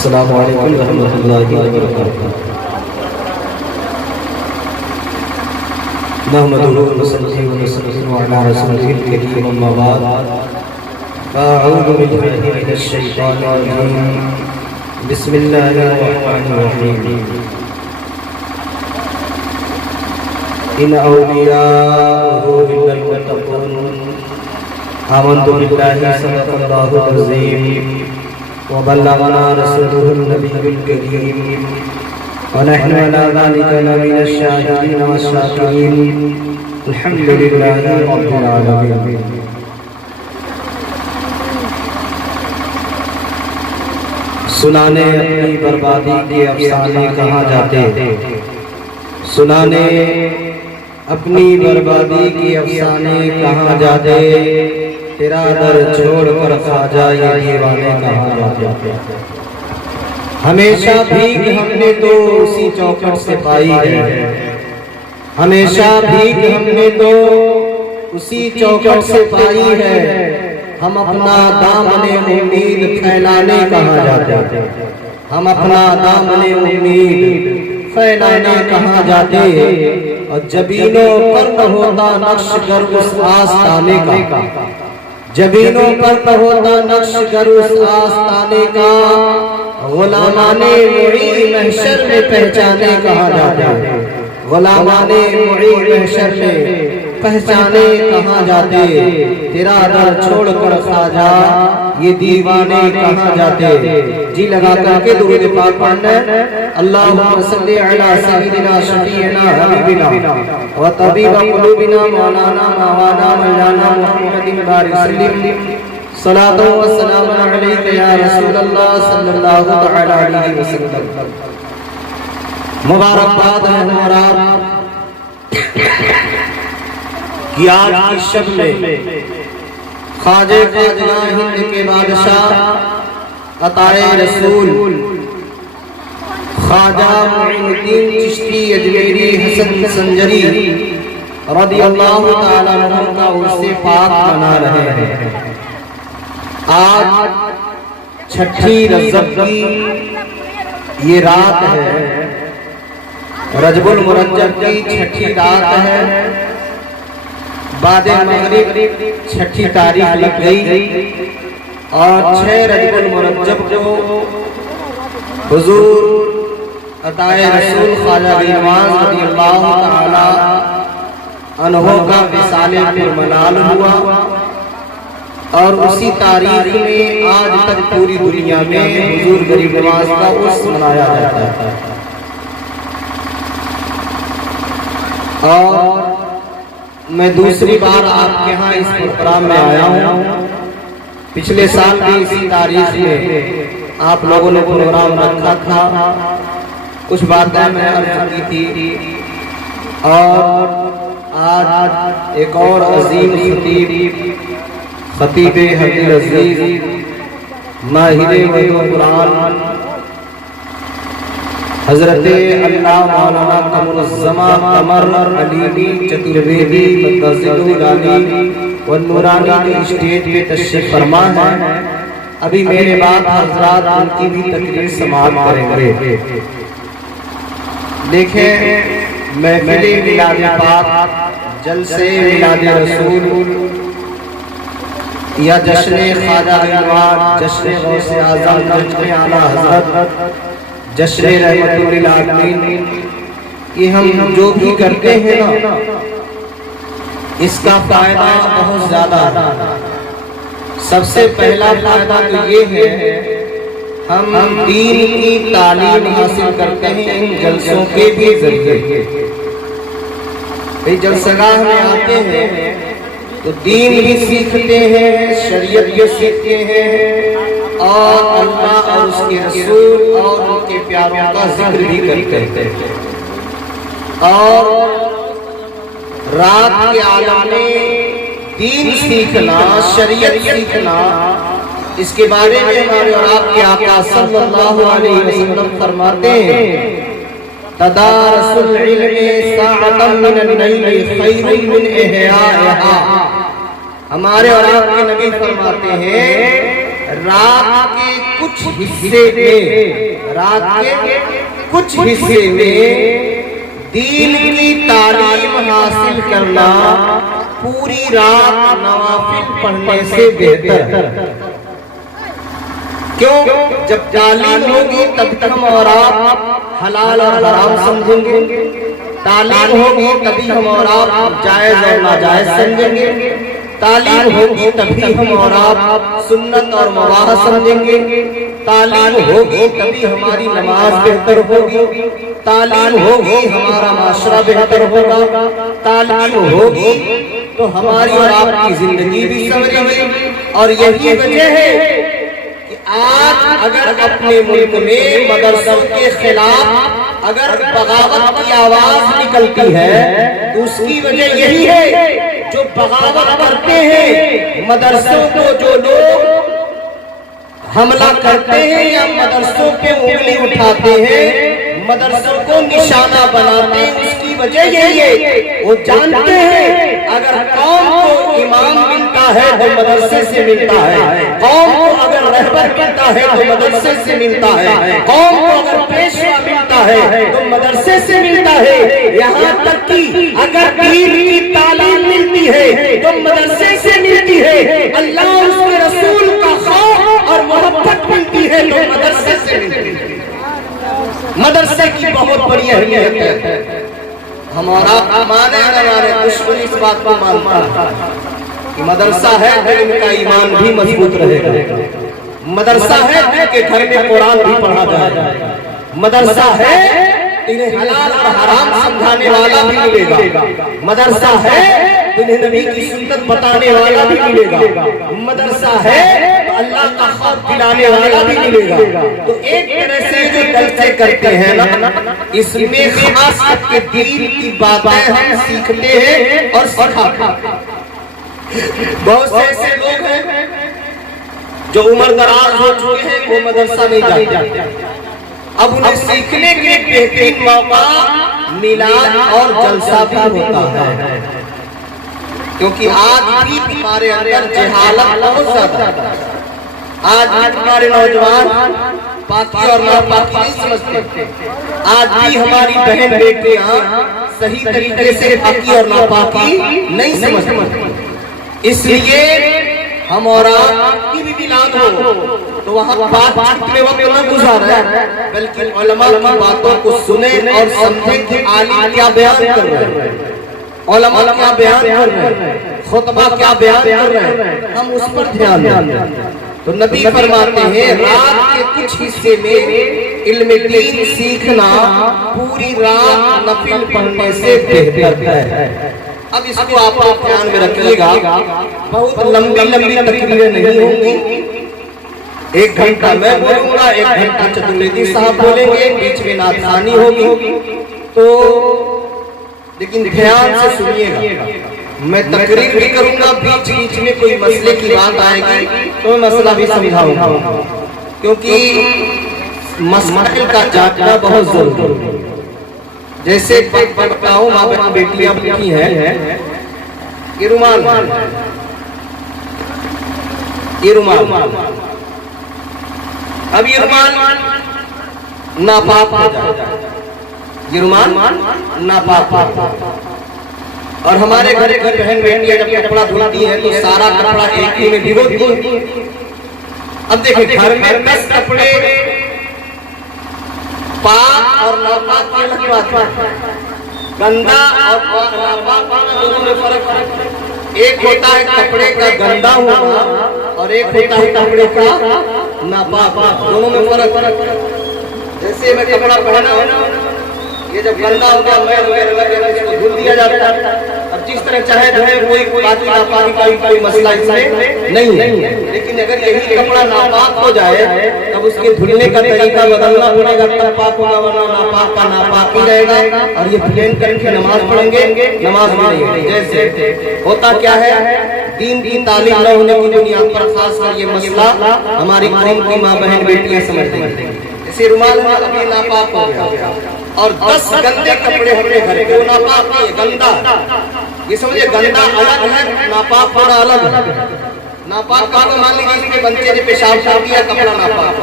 अस्सलामु अलैकुम रहमतुल्लाहि व बरकातुहू। नहमदुहु व नस्तईनुहु व नस्तगफिरुहु अला रसूलिहिल करीम अम्मा बाद। अऊज़ु बिल्लाहि मिनश शैतानिर रजीम। बिस्मिल्लाहिर रहमानिर रहीम। इन औलियाहु इल्लल मुत्तक़ून। आमन्तु बिल्लाहि सदक़ल्लाहुल अज़ीम व बल्लगना रसूलुहुन नबियुल करीम व नहनु अला ज़ालिका लमिनश शाहिदीन व शाकिरीन। अल्हम्दुलिल्लाहि रब्बिल आलमीन। सुनाने अपनी बर्बादी के अफसाने कहाँ जाते, सुनाने अपनी बर्बादी के अफसाने कहाँ जाते, तेरा दर छोड़कर ख्वाजा ये दीवाने कहाँ जाते। हमेशा भीख हमने तो उसी चौखट से पाई है, हमेशा भीख हमने तो उसी चौखट से पाई है। हम अपना दामने उम्मीद फैलाने कहाँ जाते, हम अपना दामने उम्मीद फैलाने कहाँ जाते। और जबीनों पर न होता नक्श गर उस आस्ताने का, जबीनों पर न होता नक्श गर उस आस्ताने का। गुलामाने मुई महशर में पहचाने कहाँ जाते, गुलामाने मुई महशर में पहचाने कहाँ जाते। तेरा दर छोड़कर ख्वाजा ये दीवाने कहाँ जाते। जी लगा करके दुरूद पाक पढ़ना। अल्लाहुम्मा सल्ली अला सय्यिदिना शफीना हबीबिना व तबीब कुलूबिना मौलाना मौलाना मौलाना मुहम्मदिन बारिक सल्लिम सलातो व सलाम अलैका या रसूलल्लाह सल्लल्लाहु तआला अलैहि वसल्लम। मुबारकबाद है हमारा कि आज की शब में ख्वाजे ख्वाजा हिंद के बादशाह अताए रसूल ख्वाजा मुईनुद्दीन चिश्ती अजमेरी हसन संजरी रदियल्लाहु ताला अन्हु का उर्से पाक मना रहे हैं। आज छठी रजब की ये रात है, रजबुल मुरज्जब की छठी रात है। बादे मगरिब छठी तारीख लग गई और 6 रजबुल मुरज्जब को हुजूर अताए रसूल ख्वाजा नवाज रज़ियल्लाहु ताला अन्हु का विसाले पुरमनाल हुआ। और उसी तारीख में आज तक पूरी दुनिया में हुजूर गरीब नवाज का उर्स मनाया जाता है। और मैं दूसरी बार आपके यहाँ इस प्रोग्राम में आया हूँ। पिछले साल भी इसी तारीख में आप लोगों ने प्रोग्राम रखा था, कुछ बातें मैं अर्ज की थी। और आज एक और अजीम खतीब हदील अजीज माहिर कुरान हजरत अल्लाह मौलाना कमरुज़्ज़मा कमर अलीनी चतुर्वेदी मदरसतुल आली व नूरानी के स्टेज पे तशरीफ फरमा है। अभी मेरे बाद हजरात उनकी भी तकरीर समाप्त करेंगे। देखें, महफिल मिलाद पाक, जलसे मिलाद रसूल या जश्न ख्वाजा नवाज, जश्न गौसे आज़म, जश्न आला हज़रत, जश्न रहमतुल आलमीन, ये हम जो भी करते हैं ना, इसका फायदा बहुत ज्यादा है। सबसे पहला फायदा तो ये है, हम दीन की तालीम हासिल करते हैं इन जलसों के भी जरिए। जलसगाह में आते हैं तो दीन भी सीखते हैं, शरीयत भी सीखते हैं और अल्लाह और उसके रसूल और उनके प्यारों का जिक्र भी करते हैं। और रात के आलम में दीन सीखना, शरीयत सीखना, इसके बारे में हमारे और आपके आका सल्लल्लाहु अलैहि वसल्लम फरमाते हैं, तदारसुल इल्मी साअतन मिनन नैली खैरुम मिन इहयाहा। हमारे और आपके नबी फरमाते हैं, रात के कुछ हिस्से में, रात के कुछ हिस्से में दीन की तालीम हासिल करना पूरी रात नवाफिल पढ़ने से बेहतर। क्यों? जब तालीम होगी तब तक हम और आप हलाल और हराम समझेंगे, तालीम होगी तभी हम और आप जायज और नाजायज समझेंगे, तालीम होगी तभी हम और आप सुन्नत और मुबाह समझेंगे, तालीम होगी तभी हमारी नमाज बेहतर होगी, तालीम होगी हमारा माशरा बेहतर होगा, तालीम होगी तो हमारी और आपकी जिंदगी भी संवरेगी। और यही वजह है कि आज अगर अपने मुल्क में मदरसों के खिलाफ अगर बगावत की आवाज निकलती है तो उसकी वजह यही है, जो बगावत करते हैं मदरसों को, जो लोग हमला करते हैं या मदरसों पे उंगली उठाते हैं, मदरसों को निशाना बनाते हैं, उसकी वजह यही है, वो जानते हैं अगर कौम को इमाम मिलता है तो मदरसे से मिलता है, कौम को अगर रहबर मिलता है तो मदरसे से मिलता है, कौम को अगर पेशवा मिलता है तो मदरसे से मिलता है। यहाँ तक कि अगर दीन की तालीम मिलती है तो मदरसे से मिलती है, अल्लाह उसके रसूल का खौफ और मोहब्बत मिलती है तो मदरसे से मिलती है। मदरसे की बहुत बड़ी अहमियत है। हमारा माने न माने दुश्मन इस बात को मानता है कि मदरसा है तो इनका ईमान भी मजबूत रहेगा, मदरसा है कि घर में कुरान भी पढ़ा जाएगा, मदरसा है इन्हें हलाल और हराम समझाने वाला भी मिलेगा, मदरसा है इन्हें नबी की सुन्नत बताने वाला भी मिलेगा, मदरसा है तो अल्लाह का खौफ दिलाने वाला भी मिलेगा। तो एक तरह से जो जलसे करते हैं ना, इसमें खास करके दीन की बातें हम सीखते हैं और सिखाते हैं। बहुत से ऐसे लोग हैं जो उम्र दराज हो चुके हैं, वो मदरसा नहीं जाते, अब उन्हें सीखने के बेहतरीन मौका मिलाद और जलसा भी होता है, क्योंकि आज भी हमारे अंदर जहालत बहुत ज्यादा, आज भी हमारे नौजवान पाकी और नापाकी नहीं समझते, आज भी हमारी बहन बेटियां सही तरीके से पाकी और नापाकी नहीं समझते। इसलिए हम और आपकी भी मिलाद हो तो वहाँ बात छूटने वक्त न गुजारे, बल्कि उलमा की बातों को सुने और समझे कि आलिम क्या बयान कर रहे हैं, उलमा क्या बयान कर रहे हैं, खुतबा क्या बयान कर रहे हैं, हम उस पर ध्यान दें। तो नबी फरमाते हैं रात के कुछ हिस्से में इल्म दीन सीखना पूरी रात नफिल पढ़ने से बेहतर है। अब इसको आप ध्यान में रखिएगा, बहुत लंबी लंबी तकरीरें नहीं होंगी, 1 घंटा मैं बोलूंगा, 1 घंटा चतुर्वेदी साहब बोलेंगे, बीच में नाथानी होगी, तो लेकिन ध्यान से सुनिएगा, मैं तकरीर भी करूंगा, बीच बीच में कोई मसले की बात आएगी तो मसला भी समझाऊंगा, क्योंकि मसले का जानना बहुत जरूरी है। जैसे बताऊं, माँ बेटियां बैठी हैं, ये रुमाल, ये रुमाल, अब ये रुमाल नापाक हो जाए, ये रुमाल नापाक, और हमारे घर की बहन बेटियां जब कपड़ा धुलती है तो सारा कपड़ा एक ही में भिगोती है। अब देखिए घर में 10 कपड़े पाक और नापाक की अलग बात है, गंदा और नापाक दोनों में फर्क है। एक होता है कपड़े का गंदा होना और एक होता है कपड़े का नापाक, दोनों में फर्क। जैसे मैं कपड़ा पहना हो ना, ये जब गंदा होगा मैल वगैरह लगे इसको धुल दिया जाता है, अब जिस तरह चाहे जो है कोई नापाकी का कोई मसला इसमें नहीं है। लेकिन अगर यही कपड़ा नापाक हो जाए तब उसके धुलने का तरीका बदलना पड़ेगा, तब पाक होगा, वरना नापाक का नापाक ही रहेगा और ये प्लेन करके नमाज पढ़ेंगे, नमाज नहीं होगी। जैसे होता क्या है, दीन की तालीम न होने की बुनियाद पर खासकर ये मसला हमारी कौम की माँ बहन बेटियां समझते हैं। जैसे रुमाल अभी नापाक हो गया और 10 गंदे कपड़े अपने घर के, वो नापाक नहीं है, गंदा, ये समझिए गंदा अलग है, नापाक थोड़ा अलग है। नापाक कपड़ा मान लीजिए इसमें बच्चे ने पेशाब कर दिया, कपड़ा नापाक,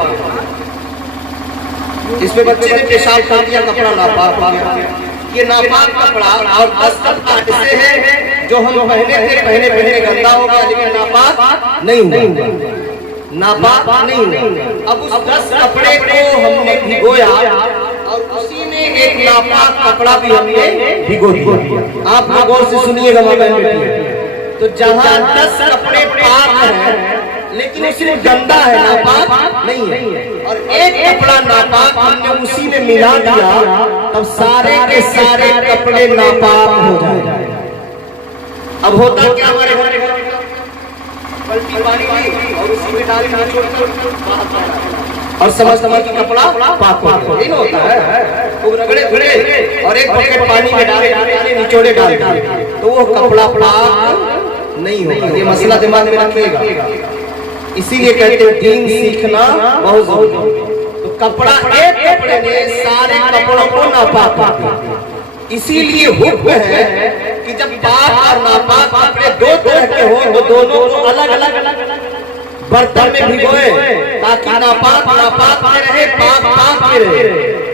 इसमें बच्चे ने पेशाब कर दिया, कपड़ा नापाक हो गया। ये नापाक कपड़ा और 10 कपड़ा ऐसे है जो हम पहने थे, पहने गंदा हो गया, लेकिन नापाक नहीं हुआ, नापाक नहीं हुआ। अब उस 10 कपड़े को हमने भिगोया और उसी में एक नापाक कपड़ा भी हमने भिगो दिया। आप लोग गौर से सुनिएगा माता बेटी, तो जहाँ 10 कपड़े पाक हैं लेकिन उसमें गंदा है, नापाक नहीं है, और एक कपड़ा नापाक हमने उसी में मिला दिया, तब सारे के सारे कपड़े नापाक हो जाएंगे। अब होता क्या, हमारे घर पलटी पानी और उसी में डाल के और समझ कि कपड़ा पाक हो गया, नहीं होता है। वो रगड़े भिड़े और एक बकेट पानी में डाले निचोड़े डाल तो वो कपड़ा पाक नहीं होगा। ये मसला दिमाग में रखिएगा। इसीलिए कहते हैं दीन सीखना बहुत जरूरी है। तो कपड़ा, एक कपड़े ने सारे कपड़ों को नापाक कर दिया। इसीलिए हुक्म है कि जब पाक और नापाक कपड़े दो तरह के हो तो दोनों को अलग अलग बर्तन में भिगोए, ताकि नापाक नापाक में रहे, पाक पाक में रहे।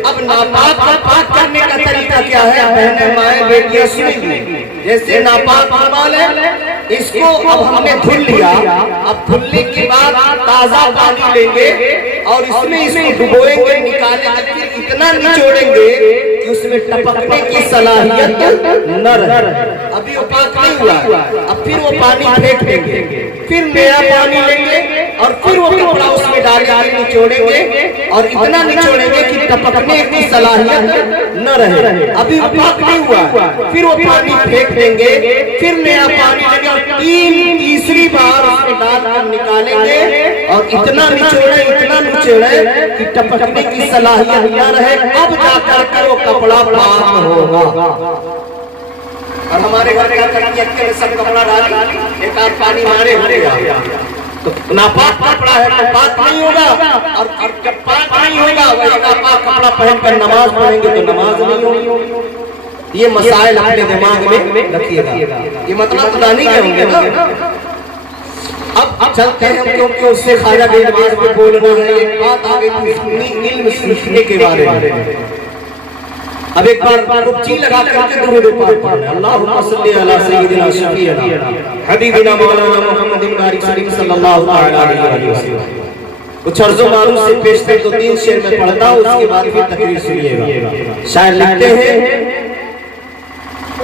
अब नापाक को पाक करने का तरीका क्या है, बहनें माएं बेटियां सुनेंगी। जैसे नापाक रुमाल है, इसको अब हमने धुल लिया, अब धुलने के बाद ताजा पानी लेंगे और इसमें इसको डुबोएंगे, निकालेंगे, फिर इतना निचोड़ेंगे कि उसमें टपकने की सलाहियत न रहे। अभी वो पाक नहीं हुआ, अब फिर वो पानी फेंक देंगे, फिर नया पानी लेंगे और फिर वो कपड़ा उसमें डालेंगे, निचोड़ेंगे और इतना निचोड़ेंगे कि टपकने की सलाहियत न रहे। अभी वो पाक नहीं हुआ, फिर वो पानी फेंक देंगे, फिर नया पानी लेंगे और तीसरी बार उसमें डालकर निकालेंगे और इतना निचोड़े कि टपकने की सलाहियत न रहे। अब जाकर के वो कपड़ा पाक होगा। और हमारे घर क्या करती है, सब कपड़ा डाल एक आध पानी मारे हो गया, तो नापाक कपड़ा है तो पाक नहीं होगा, और जब पाक नहीं होगा वही नापाक कपड़ा पहनकर नमाज पढ़ेंगे तो नमाज नहीं होगी। ये मसाइल अपने दिमाग में रखिएगा। ये मतलब खुदा नहीं कहेंगे ना। अब चलते हैं, क्योंकि उससे ख्वाजा बेनवाज पे बोलना है। एक बात आ गई थी इल्म सीखने के बारे में। अब एक बार रुचि लगा करके दुरूद पाक पढ़ना, अल्लाहुम्मा सल्ली अला सय्यिदिना शफीअना हबीबिना मौलाना मुहम्मदिन बारिक सल्लल्लाहु अलैहि वसल्लम। कुछ अर्ज़ो मारूफ से पेशतर तो 3 शेर में पढ़ता हूँ, उसके बाद फिर तकरीर सुनिएगा। शायर लिखते हैं,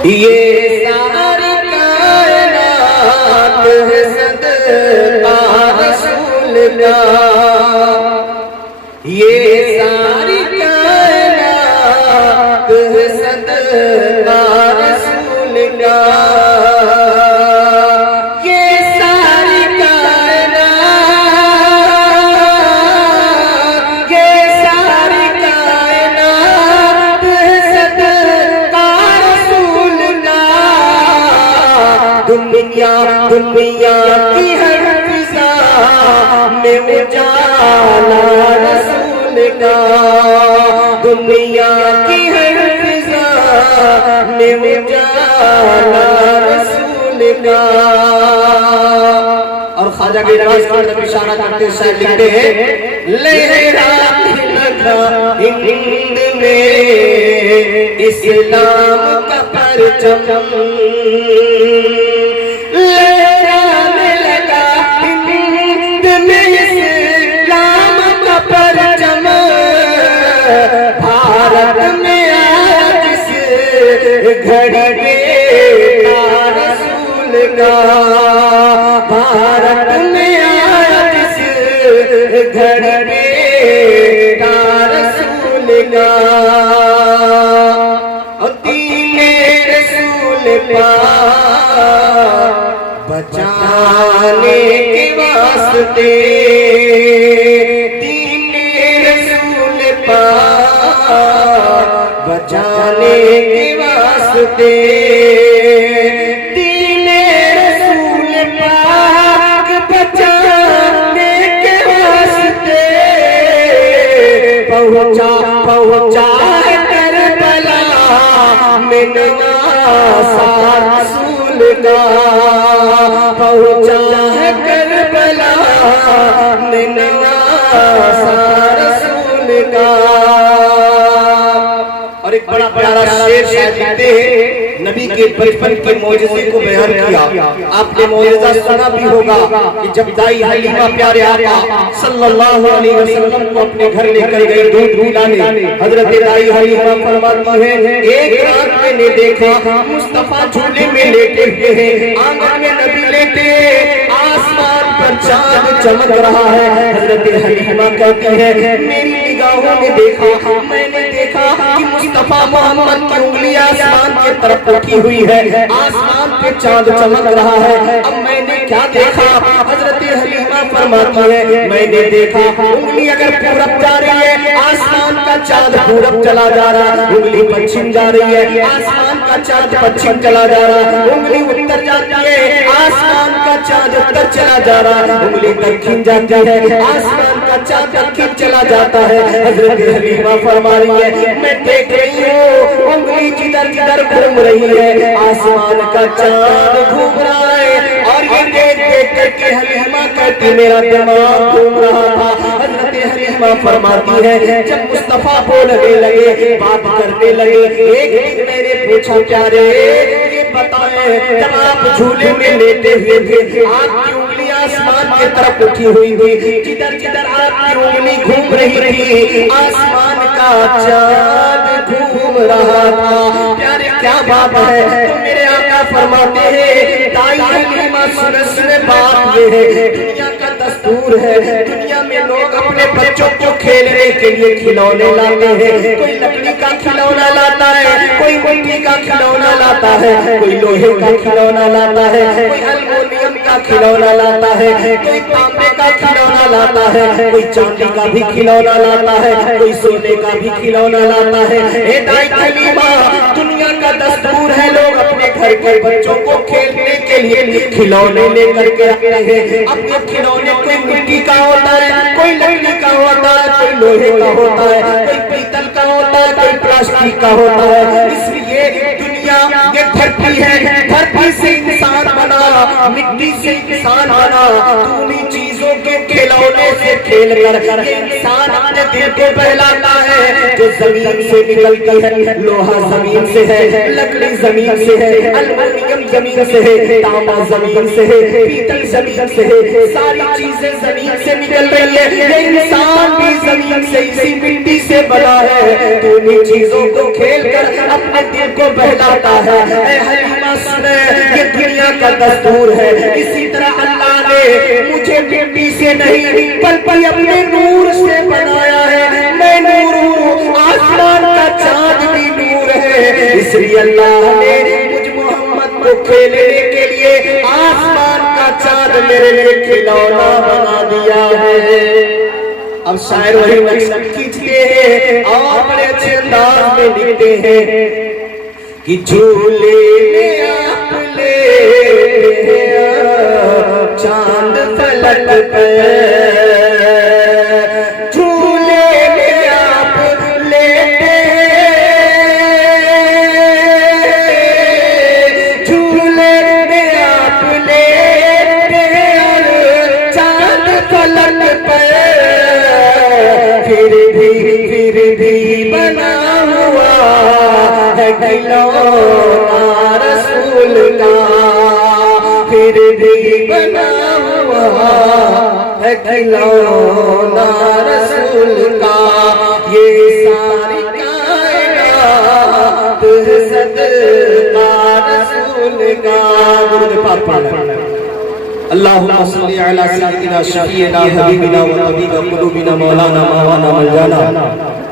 ये सारी कायनात है सदका रसूल का, ये सारी कायनात है सदका रसूल का, ये सारी कायनात, ये सारी कायनात है सदका रसूल का। दुनिया की हर फिजा में उजाला रसूल का, दुनिया की हर फिजा में उजाला रसूल का। और ख्वाजा बेनवाज की तरफ इशारा करते शायर लिखते हैं, लहरात लगा हिंद में इस्लाम का परचम, लहराने लगा हिंद में इस्लाम का परचम। भारत में आज जिस घड़ी बेटा रसूल का, भारत में आज जिस घड़ी बेटा रसूल का। और दीने रसूल पाक बचाने के वास्ते, दीने रसूल पाक बचाने के वास्ते, दीने रसूल पाक बचाने के वास्ते पहुंचा करबला में नवासा रसूल का, पहुंचा करबला करबला में नवासा रसूल का। और एक बड़ा प्यारा शेर शायद लिखते हैं, नबी के बचपन के मौजज़े को बयान किया। आपने मौजज़ा सुना भी होगा कि जब दाई हलीमा प्यारे आका सल्लल्लाहु अलैहि वसल्लम को अपने घर लेकर गई दूध पिलाने, हजरत दाई हलीमा फरमाती है, एक रात मैंने देखा मुस्तफा झूले में लेटे हुए हैं, आंगन में नबी लेटे, आसमान पर चांद चमक रहा है। हजरत हलीमा कहती है, मेरी निगाहों में देखा, मैंने देखा कि मुस्तफा मोहम्मद की उंगलियां आसमान की तरफ उठी हुई है, आसमान पे चांद चमक रहा है। अब मैंने क्या देखा? हजरत हलीमा फरमाती है, मैंने देखा उंगली अगर पूरब जा रही है, आसमान का चांद पूरब चला जा रहा है, उंगली पश्चिम जा रही है, आसमान का चांद पश्चिम चला जा रहा है, उंगली उत्तर जाती है, आसमान का चांद उत्तर चला जा रहा है, उंगली दक्षिण जाती है, आसमान का चांद दक्षिण चला जाता है। हजरत हलीमा फरमा रही है, मैं देख रही हूँ उंगली जिधर जिधर घूम रही है, आसमान का चांद घूम रहा है। और ये देख देख करके हलीमा कहती, मेरा दिमाग घूम रहा था। हजरत हलीमा फरमाती है, जब मुस्तफा बोलने लगे, बात करने लगे, एक दिन मैंने पूछा, प्यारे ये बताएं, जब आप झूले में लेटे हुए थे, आपकी उंगली आसमान की तरफ उठी हुई थी, जिधर जिधर आपकी उंगली घूम रही थी, आसमान का चांद घूम रहा था। प्यारे क्या बात है। तो मेरे आका फरमाते हैं, दाई हलीमा सुने बात ये है, दुनिया का दस्तूर है, दुनिया में लोग अपने बच्चों को खेलने के लिए खिलौने लाते हैं। कोई लकड़ी का खिलौना लाता है, कोई मिट्टी का खिलौना लाता है, कोई लोहे का खिलौना लाता है, कोई एल्युमिनियम का खिलौना लाता है, कोई तांबे का खिलौना लाता है, कोई चांदी का भी खिलौना लाता है, कोई सोने का भी खिलौना लाता है। ए दाई हलीमा, दुनिया का दस्तूर है, लोग अपने घर के बच्चों को खेलने के लिए खिलौने लेकर के आते हैं। अब ये खिलौने कोई मिट्टी का होता है, कोई लकड़ी का होता है, कोई लोहे का होता है, कोई पीतल का होता है, कोई प्लास्टिक का होता है। इसलिए दुनिया ये धरती है, धरती से इंसान बना, मिट्टी से इंसान बना, दूनी चीजों के खिलौने से खेल कर ये इंसान अपने दिल को बहलाता है। जो जमीन से निकलती है, लोहा जमीन से है, लकड़ी जमीन से है, एल्युमिनियम जमीन से है, तांबा जमीन से है, पीतल जमीन से है, सारी चीजें जमीन से निकल रही है। ये इंसान भी जमीन से, इसी मिट्टी से बना है। तो इन चीजों को खेलकर अपने दिल को बहलाता है। ऐ हलीमा सुने, ये दुनिया का दस्तूर है। इसी तरह अल्लाह ने मुझे मिट्टी से नहीं बल्कि अपने नूर से बनाया है। मैं नूर हूँ, आसमान का चांद भी नूर है। इसलिए अल्लाह ने मुझ मोहम्मद को खेलने के लिए आसमान का चांद मेरे लिए खिलौना बना दिया है। अब शायर वही नक्शा खींचते हैं और बड़े अच्छे अंदाज में लिखते हैं कि झूले में आप ले चांद फलक पे, झूले में आप लेटे, झूले में आप लेटे चांद फलक पे, फिर भी बना हुआ है खिलौना रसूल का, फिर भी बना हुआ है खिलौना रसूल का। ये सारी कायनात सदका रसूल का। अल्लाहुम्मा सल्ली अला सय्यिदिना शफीइना हबीबिना व तबीब क़ुलूबिना मौलाना मवाना मौलाना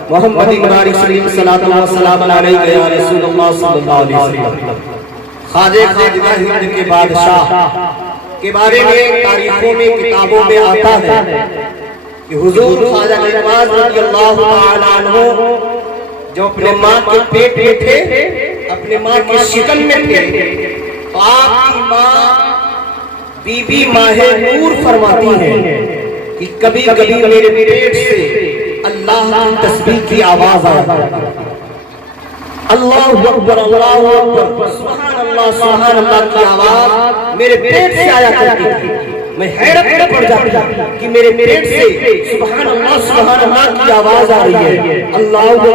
मुहम्मदिन बारिक सल्लल्लाहु अलैहि वसल्लम अलैका या रसूलुल्लाह सल्लल्लाहु अलैहि वसल्लम। ख्वाजा खाजगा हिंद के बादशाह के बारे में तारीखों में, किताबों में आता है कि हुजूर ख्वाजा नवाज रज़ियल्लाहु ताला अन्हु जो अपने माँ के पेट में थे, अपने माँ के शिकन में थे, तो आपकी माँ बीबी माहे नूर फरमाती है कि कभी कभी मेरे पेट से अल्लाह की तस्बीह की आवाज आती है। अल्लाहु अकबर, अल्लाहु अकबर, सुभान अल्लाह की आवाज मेरे पेट से आया करती थी। मैं हैरत में पड़ जाता कि मेरे पेट से सुभान अल्लाह की आवाज आ रही है, अल्लाहु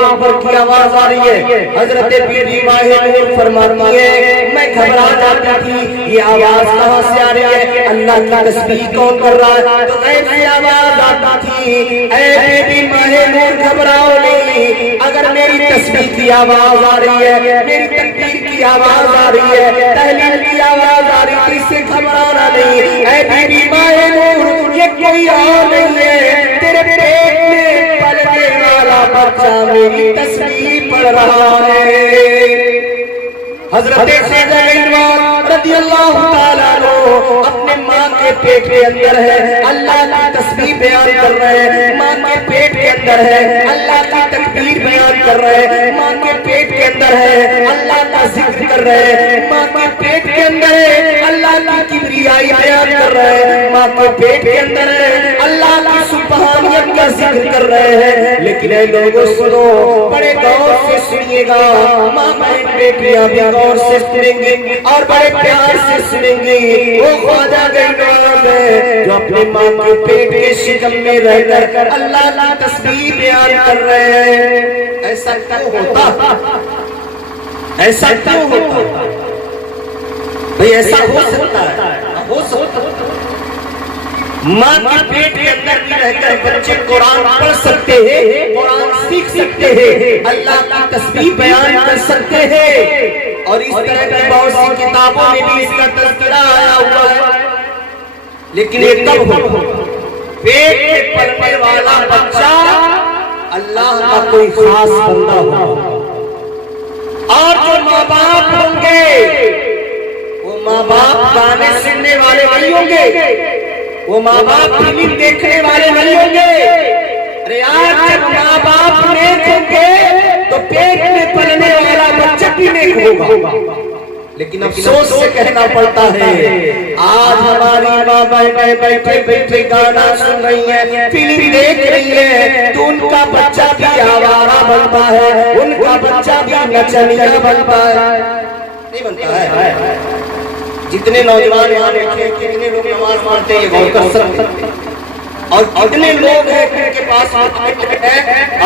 अकबर की आवाज आ रही है। हजरत बीबी माहे नूर फरमाती है मैं घबरा जाती थी, ये आवाज कहां से आ रही है, अल्लाह की तस्बीह कौन कर रहा है, तो ऐसी आवाज आती थी ऐ बीबी माहे नूर घबराओ नहीं, अगर मेरी तस्बीह की आवाज आ रही है, मेरी तकबीर की आवाज आ रही है, तहलील की आवाज आ रही है, इससे घबराना नहीं। ऐ बीबी माहे नूर ये कोई और नहीं है, तेरे पेट में पलने वाला बच्चा मेरी तस्बीह पढ़ रहा है। हजरत रदियल्लाहु ताला अन्हु अपने माँ के पेट के अंदर है, अल्लाह की तस्बीह बयान कर रहे हैं, माँ के पेट के अंदर है, अल्लाह की तकबीर बयान कर रहे हैं, माँ के पेट के अंदर है, अल्लाह का जिक्र कर रहे हैं, माँ के पेट के अंदर है, अल्लाह की किबरियाई बयान कर रहे हैं, माँ के पेट के अंदर है, अल्लाह की सुब्हानियत का जिक्र कर रहे हैं। लेकिन ऐ लोगों सुनो, बड़े गौर से सुनिएगा, माँ बहन बेटियां भी गौर से सुनेंगी और बड़े प्यार से सुनेंगी। वो ख्वाजा गैनवाब है जो अपने माँ के पेट के शिकम में रहकर अल्लाह की तस्बीह बयान कर रहे हैं। ऐसा क्यों होता, ऐसा क्यों होता भाई, ऐसा हो सकता है, हो सकता है। माँ के पेट के अंदर भी रहकर बच्चे कुरान पढ़ सकते हैं, कुरान सीख सकते हैं, अल्लाह की तस्बीह बयान कर सकते हैं, और इस तरह की बहुत सी किताबों में भी इसका तज़किरा आया हुआ है। लेकिन ये कब हो, पेट में पलने वाला बच्चा अल्लाह का कोई खास बंदा हो, और जो माँ बाप होंगे वो माँ बाप गाने सुनने वाले नहीं होंगे, वो माँ बाप फिल्म देखने वाले नहीं होंगे। अरे यार, जब माँ बाप नेक होंगे तो पेट में पलने वाला बच्चा भी नेक होगा। लेकिन अफसोस से कहना पड़ता है आज हमारी माँ बहनें बैठे बैठे गाना सुन रही हैं, फिल्म देख रही है, तो उनका बच्चा भी आवारा बनता है, उनका बच्चा भी नचनिया बनता है, नहीं बनता है। जितने नौजवान यहाँ बैठे, कितने लोग नमाज पढ़ते हैं गौर कर सकते, और कितने लोग हैं जिनके पास है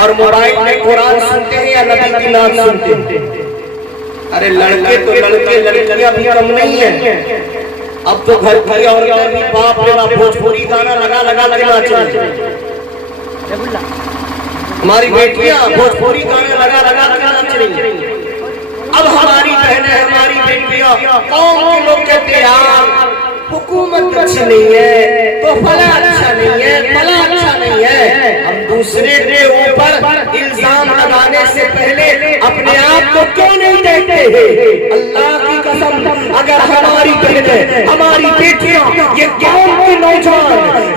और मोबाइल में कुरान सुनते हैं या नबी की नात सुनते हैं। अरे लड़के तो लड़के, लड़कियां भी कम नहीं है। अब तो घर की औरतें भी बाप रे बाप भोजपुरी गाना लगा लगा नाच रही है। हमारी बेटियां भोजपुरी गाना लगा लगा नाच रही है। अब हमारी बहनें, हमारी बेटियां, कौम के लोग कहते हैं यार हुकूमत अच्छी नहीं है, तो फला अच्छा नहीं है, फला अच्छा नहीं है। हम दूसरे के ऊपर इल्जाम लगाने से पहले अपने आप को क्यों नहीं देखते हैं? अल्लाह की कसम, अगर हमारी बहनें, हमारी बेटियां, ये कौम के नौजवान,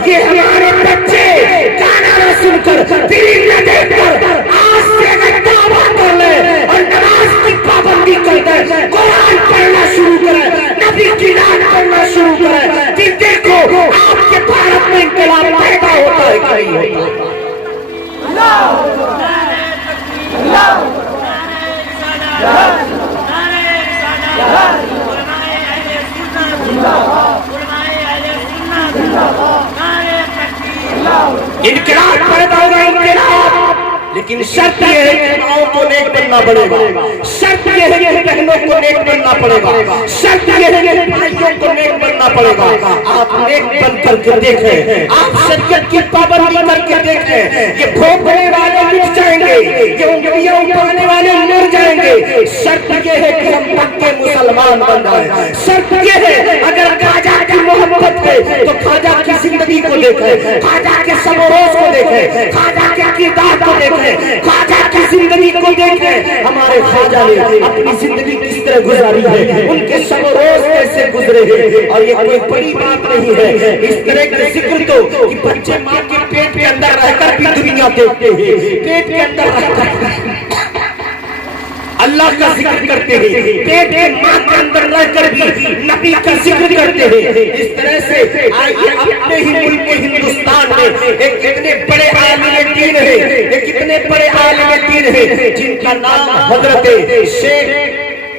ये हमारे बच्चे गाना न सुनकर, फिल्म न देखकर आज से अगर दावा कर ले और नमाज की पाबंदी कर दे, कुरान पढ़ना शुरू करे, नबी की नात पढ़ना शुरू करे, फिर देखो आपके भारत में इंकलाब पैदा होता है कि नहीं होता। इंकलाब पैदा होगा, इंकलाब, लेकिन शर्त यह है कि माओ को नेक बनना पड़ेगा, शर्त यह है कि बहनों को नेक बनना पड़ेगा, शर्त यह है कि भाइयों को नेक बनना पड़ेगा। आप नेक बन करके देखें, आप शरीयत की पाबंदी करके देखें, ये भोगने वाले मिट जाएंगे, ये उंगलियां उठाने वाले मर जाएंगे। शर्त यह है कि हम पक्के मुसलमान बन जाए। शर्त यह है अगर ख्वाजा की मोहब्बत है तो ख्वाजा की जिंदगी को देखें, ख्वाजा के सबरोज को देखें, ख्वाजा के किरदार को देखें, ख्वाजा की जिंदगी को देखें। हमारे ख्वाजा ने अपनी जिंदगी किस तरह गुजारी है, उनके शब रोज कैसे गुजरे हैं, और ये कोई बड़ी बात नहीं है। इस तरह का जिक्र तो कि बच्चे माँ के पेट के अंदर रहकर भी दुनिया देखते हैं, पेट के अंदर रहकर अल्लाह का जिक्र करते हैं, पेट के माँ के अंदर रहकर भी नबी का जिक्र करते हैं। इस तरह से आइए अपने ही मुल्क हिंदुस्तान में एक कितने बड़े आलिम दीन है, एक कितने बड़े आलिम दीन है जिनका नाम हजरत शेख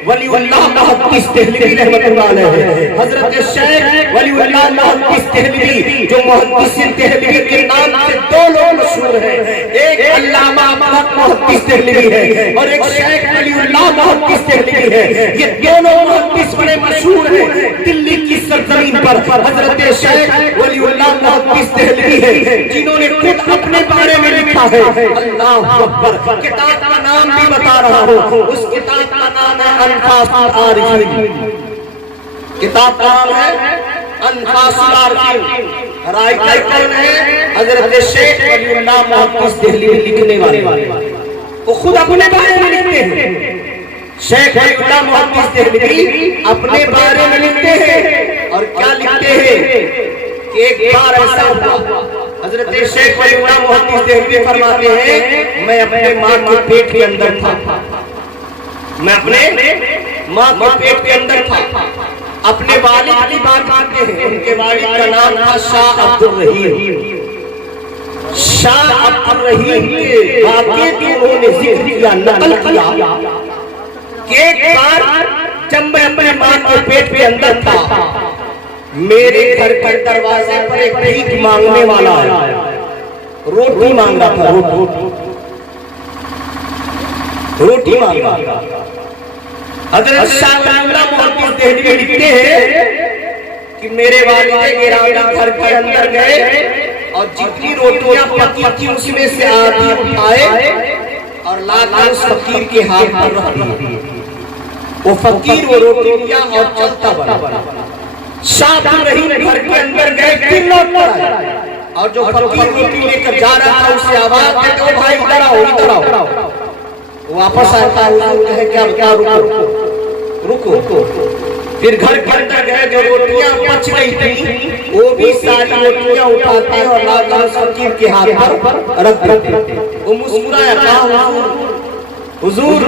वलीउल्लाह मुहद्दिस देहलवी रहमतुल्लाह अलैहि, हजरत शेख वलीउल्लाह मुहद्दिस देहलवी जो मुहद्दिस देहलवी के नाम से दो लोग मशहूर हैं, एक अल्लामा मुहद्दिस देहलवी है और एक शेख वलीउल्लाह मुहद्दिस देहलवी है। ये दोनों मुहद्दिस बड़े मशहूर हैं दिल्ली की सरजमीन पर। हजरत शेख वलीउल्लाह मुहद्दिस देहलवी है जिन्होंने खुद अपने बारे में लिखा है। अल्लाह अकबर। किताब का नाम भी बता रहा हूँ, उस किताब का नाम है अनफासुल आरिफीन। किताब का नाम है अनफासुल आरिफीन। राइटर कौन है? हजरत शेख वलीउल्लाह मुहद्दिस देहलवी लिखने वाले, वो खुद अपने बारे में लिखते हैं। शेख वलीउल्लाह मुहद्दिस देहलवी अपने बारे में लिखते हैं और क्या लिखते हैं कि एक बार ऐसा हुआ, हजरत शेख वलीउल्लाह मुहद्दिस देहलवी फरमाते हैं मैं अपने माँ के पेट के अंदर था, मैं अपने माँ के पेट के अंदर था। अपने वालिद की बात करते हैं, उनके वालिद का नाम था शाह अब्दुल रहीम। शाह अब्दुल रहीम के वाक़े की उन्होंने जिक्र किया, नकल किया कि एक बार जब मैं अपने माँ के पेट के अंदर था, मेरे घर के दरवाजे पर एक भीख मांगने वाला आया, रोटी मांग रहा था, रोटी मांग रहा था। हजरत शाह वलीउल्लाह मुहद्दिस देहलवी लिखते हैं कि मेरे वालिद गिरामी घर के अंदर गए और जितनी रोटियां पकी थी उसमें से आधी उठाए और लाकर उस फकीर के हाथ पर रख दी। वो फकीर वो रोटी लिया और चलता बना। शाह अब्दुल रहीम घर के अंदर गए, फिर लौट कर आए और जो फकीर रोटी लेकर जा रहा था उससे आवाज देते ओ भाई इधर आओ, इधर आओ। वापस आता है क्या क्या रुको। फिर घर के अंदर गए, जो रोटियां बच गई थी वो भी सारी रोटियां उठाते और लाकर फकीर के हाथ पर रख देते। वो मुस्कुराया, कहा हुजूर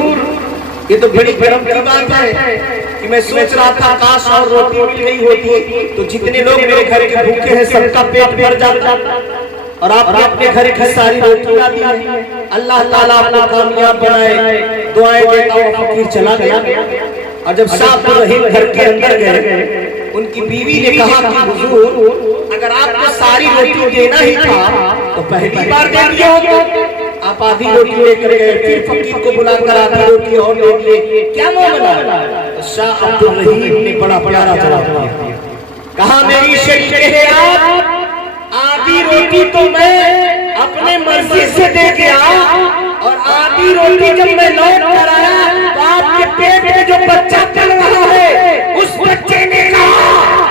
ये तो बड़ी गरम की बात है कि मैं सोच रहा था काश और रोटी मिल गई होती तो जितने लोग मेरे घर के भूखे हैं सबका पेट भर जाता और आपने अपने घर की सारी रोटियां दी। अल्लाह ताला आपको कामयाब बनाए, दुआएं देता हुआ फकीर चला गया। और जब शाह अब्दुल रहीम घर के अंदर गए, उनकी बीवी ने कहा कि हुजूर अगर आपको सारी रोटी देना ही था तो पहली बार दे दिया होगा। आप आधी रोटी लेकर गए, फिर फकीर को बुलाकर आधी रोटी और दे दिए, क्या मामला? तो शाह अब्दुल रहीम ने बड़ा प्यारा जवाब दिया, कहा मेरी शरीक है आप, आधी रोटी तो मैं अपने मर्जी से दे गया और आधी रोटी जब मैं लौट कर आया तो आपके पेट में जो बच्चा चल रहा है उस बच्चे ने कहा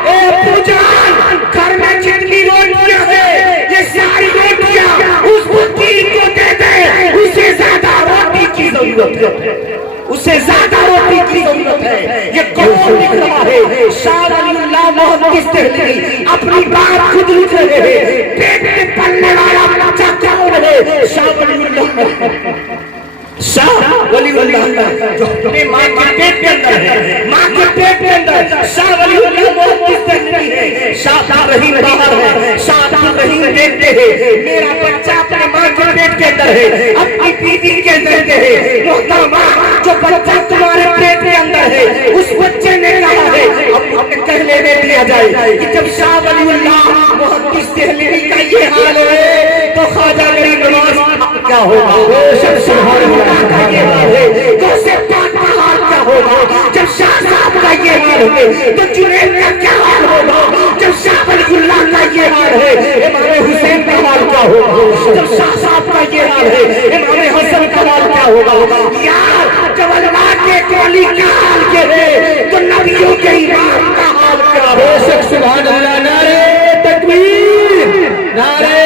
ए पूजान घर में जितनी रोटियां है ये सारी रोटियां उस फकीर को दे दे, उसे ज्यादा रोटी की जरूरत है, उसे ज्यादा रोटी की जरूरत है। ये कौन लिख रहा है? शाह वलीउल्लाह मुहद्दिस देहलवी अपनी बात खुद लिख रहे हैं। पेट में पलने वाला बच्चा कौन है? शाह वलीउल्लाह, शाह वलीउल्लाह जो अपने माँ के पेट के अंदर है, माँ के पेट के अंदर शाह वलीउल्लाह मुहद्दिस देहलवी है। शाह अब्दुल रहीम बाहर है, शाह अब्दुल रहीम देखते हैं मेरा बच्चा अपने माँ के पेट के अंदर है, अपनी बीवी के अंदर है। मोहतरमा जो बच्चा तुम्हारे पेट के अंदर है उस बच्चे ने कहा है अब कह लेने दिया जाए कि जब शाह वलीउल्लाह मुहद्दिस देहलवी का ये हाल है तो ख्वाजा गरीब नवाज क्या होगा? का ये हाल है तो उससे पाक का हाल क्या होगा? जब शाह साहब का ये हाल है तो जुनैद का क्या हाल होगा? जब शाह वलीउल्लाह का ये हाल है इमाम हुसैन का हाल क्या होगा? जब शाह साहब का ये हाल है इमाम हसन का हाल क्या होगा? यार जब अल्लाह के वली का हाल के है तो नबियों के इमाम का हाल क्या होगा? सुभान अल्लाह। नारे तकबीर, नारे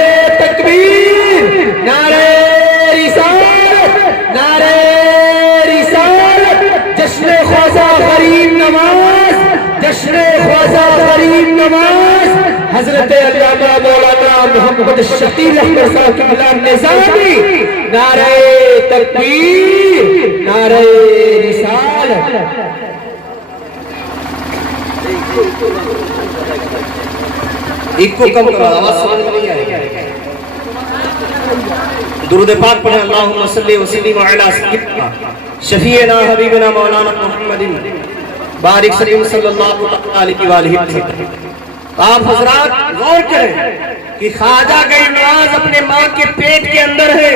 तकबीर, नारे नारे रिसालत, जश्न ख्वाजा गरीब नवाज, जश्न ख्वाजा गरीब नवाज हजरत अल्लामा मौलाना मोहम्मद शकील अहमद साहब क़िबला निज़ामी। नारे तकबीर, नारे रिसालत। इको कम करो, आवाज समझ नहीं आ रही। दुरूद पाक पढ़े अल्लाहुम्मा सल्ली व सल्लिम अला सय्यिदिना शफीना हबीबना मौलाना मुहम्मदिन बारिक सलीम सल्लल्लाहु अलैहि वसल्लम। आप हजरात गौर करें कि ख्वाजा गरीब नवाज अपने माँ के पेट के अंदर है,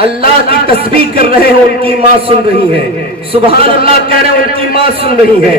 अल्लाह की तस्बीह कर रहे हैं, उनकी माँ सुन रही है, सुभान अल्लाह कह रहे हैं, उनकी माँ सुन रही है,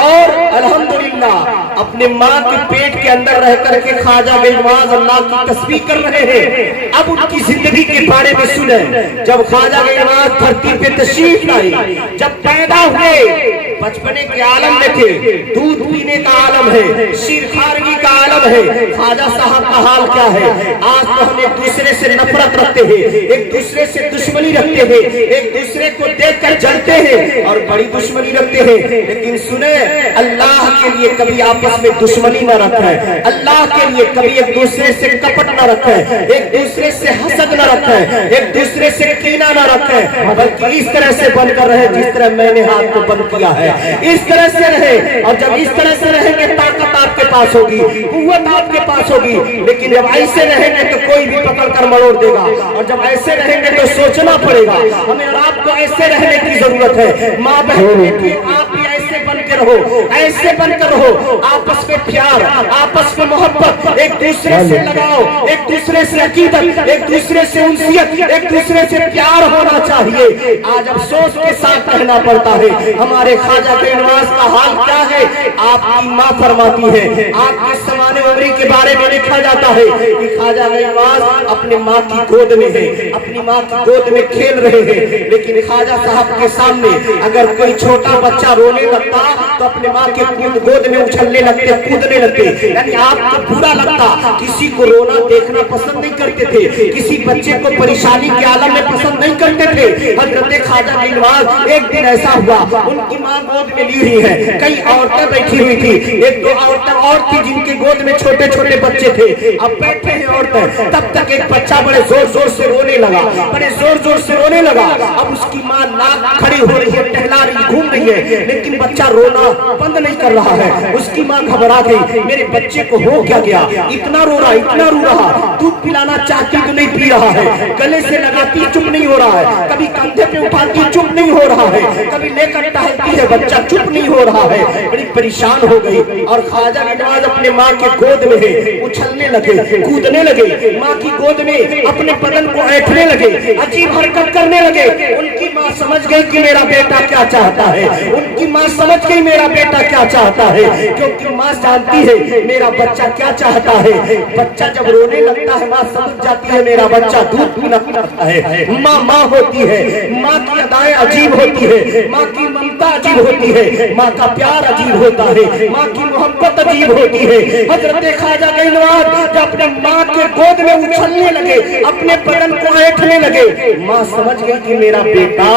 और अल्हम्दुलिल्लाह अपने माँ के पेट के अंदर रह करके ख्वाजा गरीब नवाज अल्लाह की तस्बीह कर रहे हैं। अब उनकी जिंदगी के बारे में सुने। जब ख्वाजा गरीब नवाज धरती पे तशरीफ लाई, जब पैदा हुए बचपने के आलम में थे, दूध पीने का आलम है, शीरखारगी का आलम है। ख्वाजा साहब का हाल क्या है? आज तो हम एक दूसरे से नफरत रखते हैं, एक दूसरे से दुश्मनी रखते हैं, एक दूसरे को देखकर जलते हैं और बड़ी दुश्मनी रखते हैं। लेकिन सुने, अल्लाह के लिए कभी आपस में दुश्मनी न रखें, अल्लाह के लिए कभी एक दूसरे से कपट न रखें, एक दूसरे से हसद न रखें, एक दूसरे से कीना न रखें, बल्कि इस तरह से बनकर रहे जिस तरह मैंने हाथ को बंद किया है, इस तरह से रहे। और जब इस तरह से रहेंगे ताकत आपके पास होगी, कुव्वत आपके पास होगी। लेकिन जब ऐसे रहेंगे तो कोई भी पकड़ कर मरोड़ देगा, और जब ऐसे रहेंगे तो सोचना पड़ेगा। हमें और आपको ऐसे रहने की जरूरत है। माँ बहन बेटी आप भी ऐसे बनकर रहो, ऐसे बनकर रहो। आपस में प्यार, आपस में मोहब्बत, एक दूसरे से लगाओ, एक दूसरे से अकीदत, एक दूसरे से उनसियत, एक दूसरे से प्यार होना चाहिए। आज अफसोस के साथ कहना पड़ता है, हमारे ख्वाजा गरीब नवाज का हाल क्या है? आपकी माँ फरमाती है, आपके समाने उम्री के बारे में लिखा जाता है कि ख्वाजा गरीब नवाज अपने माँ की गोद में है, अपनी माँ की गोद में खेल रहे हैं। लेकिन ख्वाजा साहब के सामने अगर कोई छोटा बच्चा रोने लगता तो अपने माँ के गोद में उछलने लगते, कूदने लगते। यानी आपको बुरा लगता, किसी को रोना देखना पसंद नहीं करते थे, किसी बच्चे को परेशानी के आलम में पसंद नहीं करते थे। हजरत ख्वाजा गरीब नवाज एक दिन ऐसा हुआ, उनकी माँ गोद में ली हुई है, कई औरतें बैठी हुई थी, एक दो औरतें और थी जिनके गोद में छोटे छोटे बच्चे थे। अब बैठे हैं औरतें, तब तक एक बच्चा बड़े जोर जोर से रोने लगा, बड़े जोर जोर से रोने लगा। अब उसकी माँ नाक खड़ी हो रही है, टहला रही, घूम रही है, लेकिन बच्चा रोना बंद नहीं कर रहा है। उसकी माँ घबरा गई, मेरे बच्चे को हो क्या गया, इतना रो रहा, इतना रो रहा, दूध पिलाना चाहती तो नहीं पी रहा है, गले से लगाती चुप नहीं हो रहा है, कभी कंधे पे उठाती चुप नहीं हो रहा है, कभी लेकर टहलती है, बच्चा चुप नहीं हो रहा है। बड़ी परेशान हो गई और ख्वाजा गरीब नवाज अपने माँ के गोद में है, उछलने लगे, कूदने लगे, माँ की गोद में अपने बदन को ऐंठने लगे, अजीब हरकत करने लगे। उनकी माँ समझ गई कि मेरा बेटा क्या चाहता है, उनकी माँ समझ गई मेरा बेटा क्या चाहता है, क्योंकि माँ जानती है मेरा बच्चा क्या चाहता है। बच्चा जब रोने लगता है माँ समझ जाती है मेरा बच्चा दूध पीना चाहता है। माँ माँ होती है, माँ की अदाएं अजीब होती है, माँ की ममता अजीब होती है, माँ का प्यार अजीब होता है, माँ की मोहब्बत अजीब होती है। हजरत ख्वाजा गरीब नवाज जब अपने माँ के गोद में उछलने लगे, अपने बदन को ऐंठने लगे, माँ समझ गई कि मेरा बेटा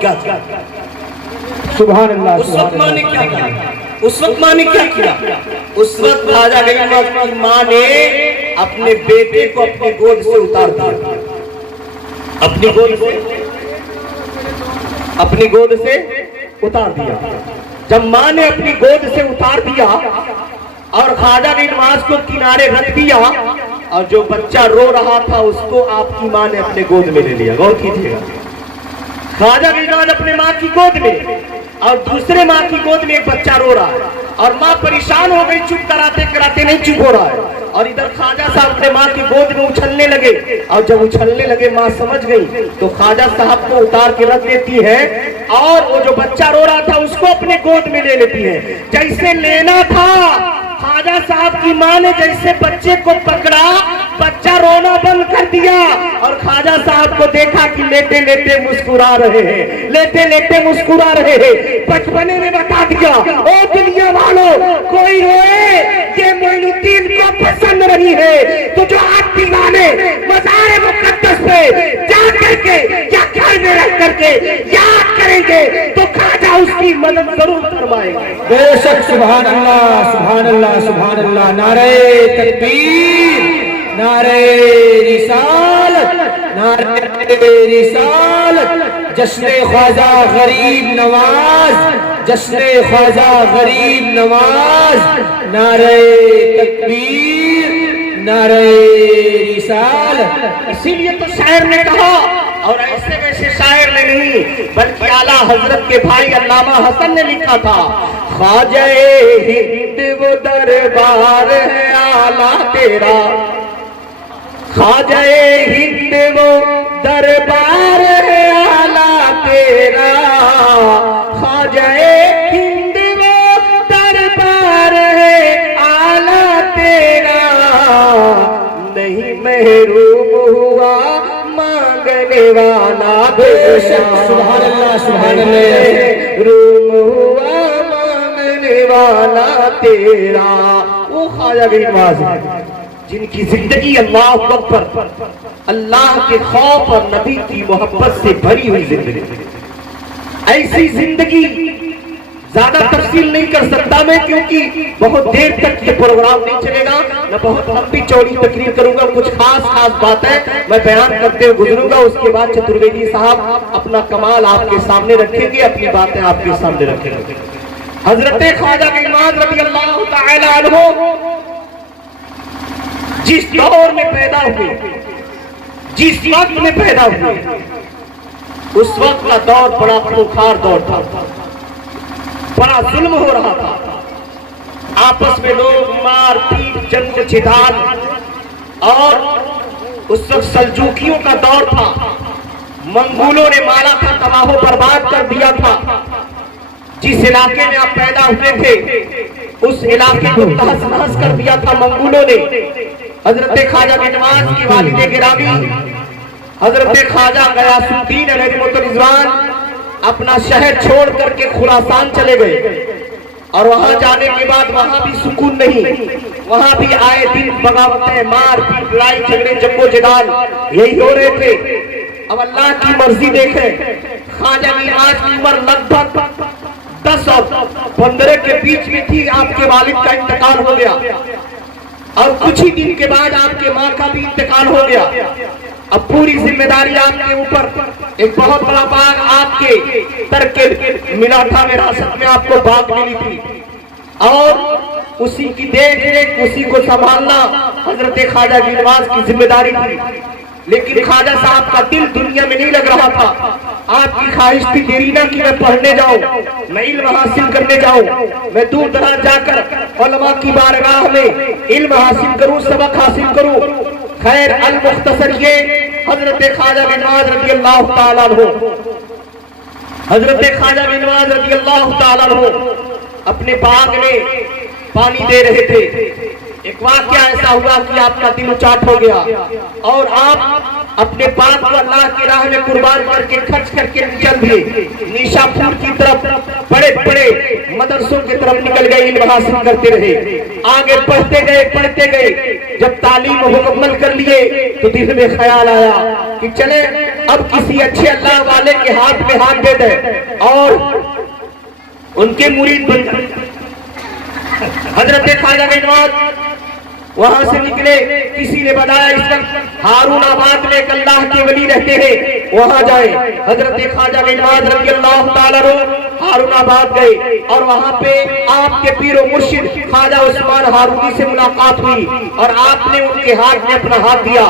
क्या चाहता है। सुभान अल्लाह। उस वक्त माँ ने क्या किया? उस वक्त माँ ने क्या किया? उस वक्त ख्वाजा गरीब नवाज की माँ ने अपने बेटे को अपनी गोद से उतार दिया, अपनी गोद से, अपनी गोद से उतार दिया। जब माँ ने अपनी गोद से उतार दिया और ख्वाजा गरीब नवाज को किनारे रख दिया, और जो बच्चा रो रहा था उसको आपकी माँ ने अपने गोद में ले लिया। गौर कीजिएगा, ख्वाजा गरीब नवाज अपने माँ की गोद में और दूसरे माँ की गोद में एक बच्चा रो रहा है, और माँ परेशान हो गई, चुप कराते कराते नहीं चुप हो रहा है, और इधर ख्वाजा साहब अपने माँ की गोद में उछलने लगे। और जब उछलने लगे माँ समझ गई तो ख्वाजा साहब को उतार के रख देती है, और वो जो बच्चा रो रहा था उसको अपने गोद में ले लेती है। जैसे लेना था, ख्वाजा साहब की माँ ने जैसे बच्चे को पकड़ा, बच्चा रोना बंद कर दिया, और ख्वाजा साहब को देखा कि लेटे लेटे मुस्कुरा रहे हैं, लेटे लेटे मुस्कुरा रहे हैं। बचपने में बता दिया, ओ दुनिया वालों, कोई रोए ये मोइनुद्दीन को पसंद नहीं है, तो जो आप दीवाने मज़ारे मुक़द्दस पे जा करके या घर में रह करके याद करेंगे तो ख्वाजा उसकी मदद जरूर फरमाएगा। बेशक। सुभान अल्लाह, सुभान अल्लाह, सुभान अल्लाह। नारे तकबीर, नारे रिसालत, नारे रिसालत। जश्न ख्वाजा गरीब नवाज, जश्न ख्वाजा गरीब नवाज। नारे तकबीर, नारे रिसालत। इसीलिए तो शायर ने कहा, और ऐसे वैसे शायर ने नहीं बल्कि आला हजरत के भाई अल्लामा हसन ने लिखा था, ख्वाजाए हिंद वो दरबार है आला तेरा, ख्वाजाए हिंद वो दरबार है आला तेरा, ख्वाजाए हिंद वो दरबार है आला तेरा, नहीं महरूम हुआ मांगने वाला बेशक। सुभान अल्लाह, सुभान अल्लाह। रूम हुआ मांगने वाला तेरा। वो ख्वाजा की नवाज है जिनकी जिंदगी अल्लाह अकबर, अल्लाह के खौफ और नबी की मोहब्बत से भरी हुई जिंदगी। ऐसी जिंदगी ज्यादा तफसील नहीं कर सकता मैं, क्योंकि बहुत देर तक ये प्रोग्राम नहीं चलेगा। मैं बहुत लंबी चौड़ी तकरीर करूंगा, कुछ खास बातें मैं बयान करते हुए गुजरूंगा। उसके बाद चतुर्वेदी साहब अपना कमाल आपके सामने रखेंगे, अपनी बातें आपके सामने रखेंगे। हजरत ख्वाजा गिलमान रज़ी अल्लाह तआला अन्हु जिस दौर में पैदा हुए, जिस वक्त में पैदा हुए, उस वक्त का दौर बड़ा खूंखार दौर था, बड़ा जुल्म हो रहा था। आपस में लोग मार पीट जंग जिदाल, और उस वक्त सल्जूकियों का दौर था। मंगोलों ने मारा था, तबाह बर्बाद कर दिया था। जिस इलाके में आप पैदा हुए थे उस इलाके को तहस नहस कर दिया था मंगोलों ने। हजरत ख्वाजा नवाज की वालिदे गिरामी हजरत ख्वाजा गयासुद्दीन अलैहिर्रिज़वान अपना शहर छोड़ करके खुरासान चले गए, और वहां जाने के बाद वहां भी सुकून नहीं, वहां भी आए दिन बगावतें, मार पीट, लड़ाई झगड़े, जंगो जदाल यही हो रहे थे। अब अल्लाह की मर्जी देखें, ख्वाजा नवाज की उम्र लगभग 10 और 15 के बीच में थी। आपके वालिद का इंतकाल हो गया, और कुछ ही दिन के बाद आपके माँ का भी इंतकाल हो गया। अब पूरी जिम्मेदारी आपके ऊपर। एक बहुत बड़ा बाग आपके तरके मिला था, विरासत में आपको बाग मिली थी, और उसी की देख रेख, उसी को संभालना हजरत ख्वाजा गिलवास की जिम्मेदारी थी। लेकिन ख्वाजा साहब का दिल दुनिया में नहीं लग रहा था। आपकी ख्वाहिश थी देरीना कि मैं पढ़ने जाऊं, मैं इल्म हासिल करने जाऊं, मैं दूर दराज जाकर उलमा की बारगाह में इल्म हासिल करूं, सबक हासिल करूं। खैर अल मुख्तसर ये हजरत ख्वाजा नवाज रज़ी अल्लाह तआला अन्हु, हजरत ख्वाजा नवाज रज़ी अल्लाह तआला अन्हु अपने बाग में पानी दे रहे थे। एक वाकया ऐसा हुआ कि आपका दिल उचाट हो गया, और आप अपने बाग को अल्लाह की राह में कुर्बान करके खर्च करके चल दिए। निशापुर की तरफ, बड़े बड़े मदरसों की तरफ निकल गए, इल्म हासिल करते रहे, आगे पढ़ते गए। जब तालीम मुकम्मल कर लिए तो दिल में ख्याल आया कि चले अब किसी अच्छे अल्लाह वाले के हाथ में हाथ दे दे और उनके मुरीद बन जाए। हजरत ख्वाजा नवाज वहां से निकले। किसी ने बताया इस वक्त हारूनाबाद में एक अल्लाह के वली रहते हैं, वहां जाए। हजरत ख्वाजा नवाज रज़ी अल्लाह तआला अन्हु हारूनाबाद गए, और वहां पे आपके पीर मुर्शिद ख्वाजा उस्मान हारूनी से मुलाकात हुई, और आपने उनके हाथ में अपना हाथ दिया।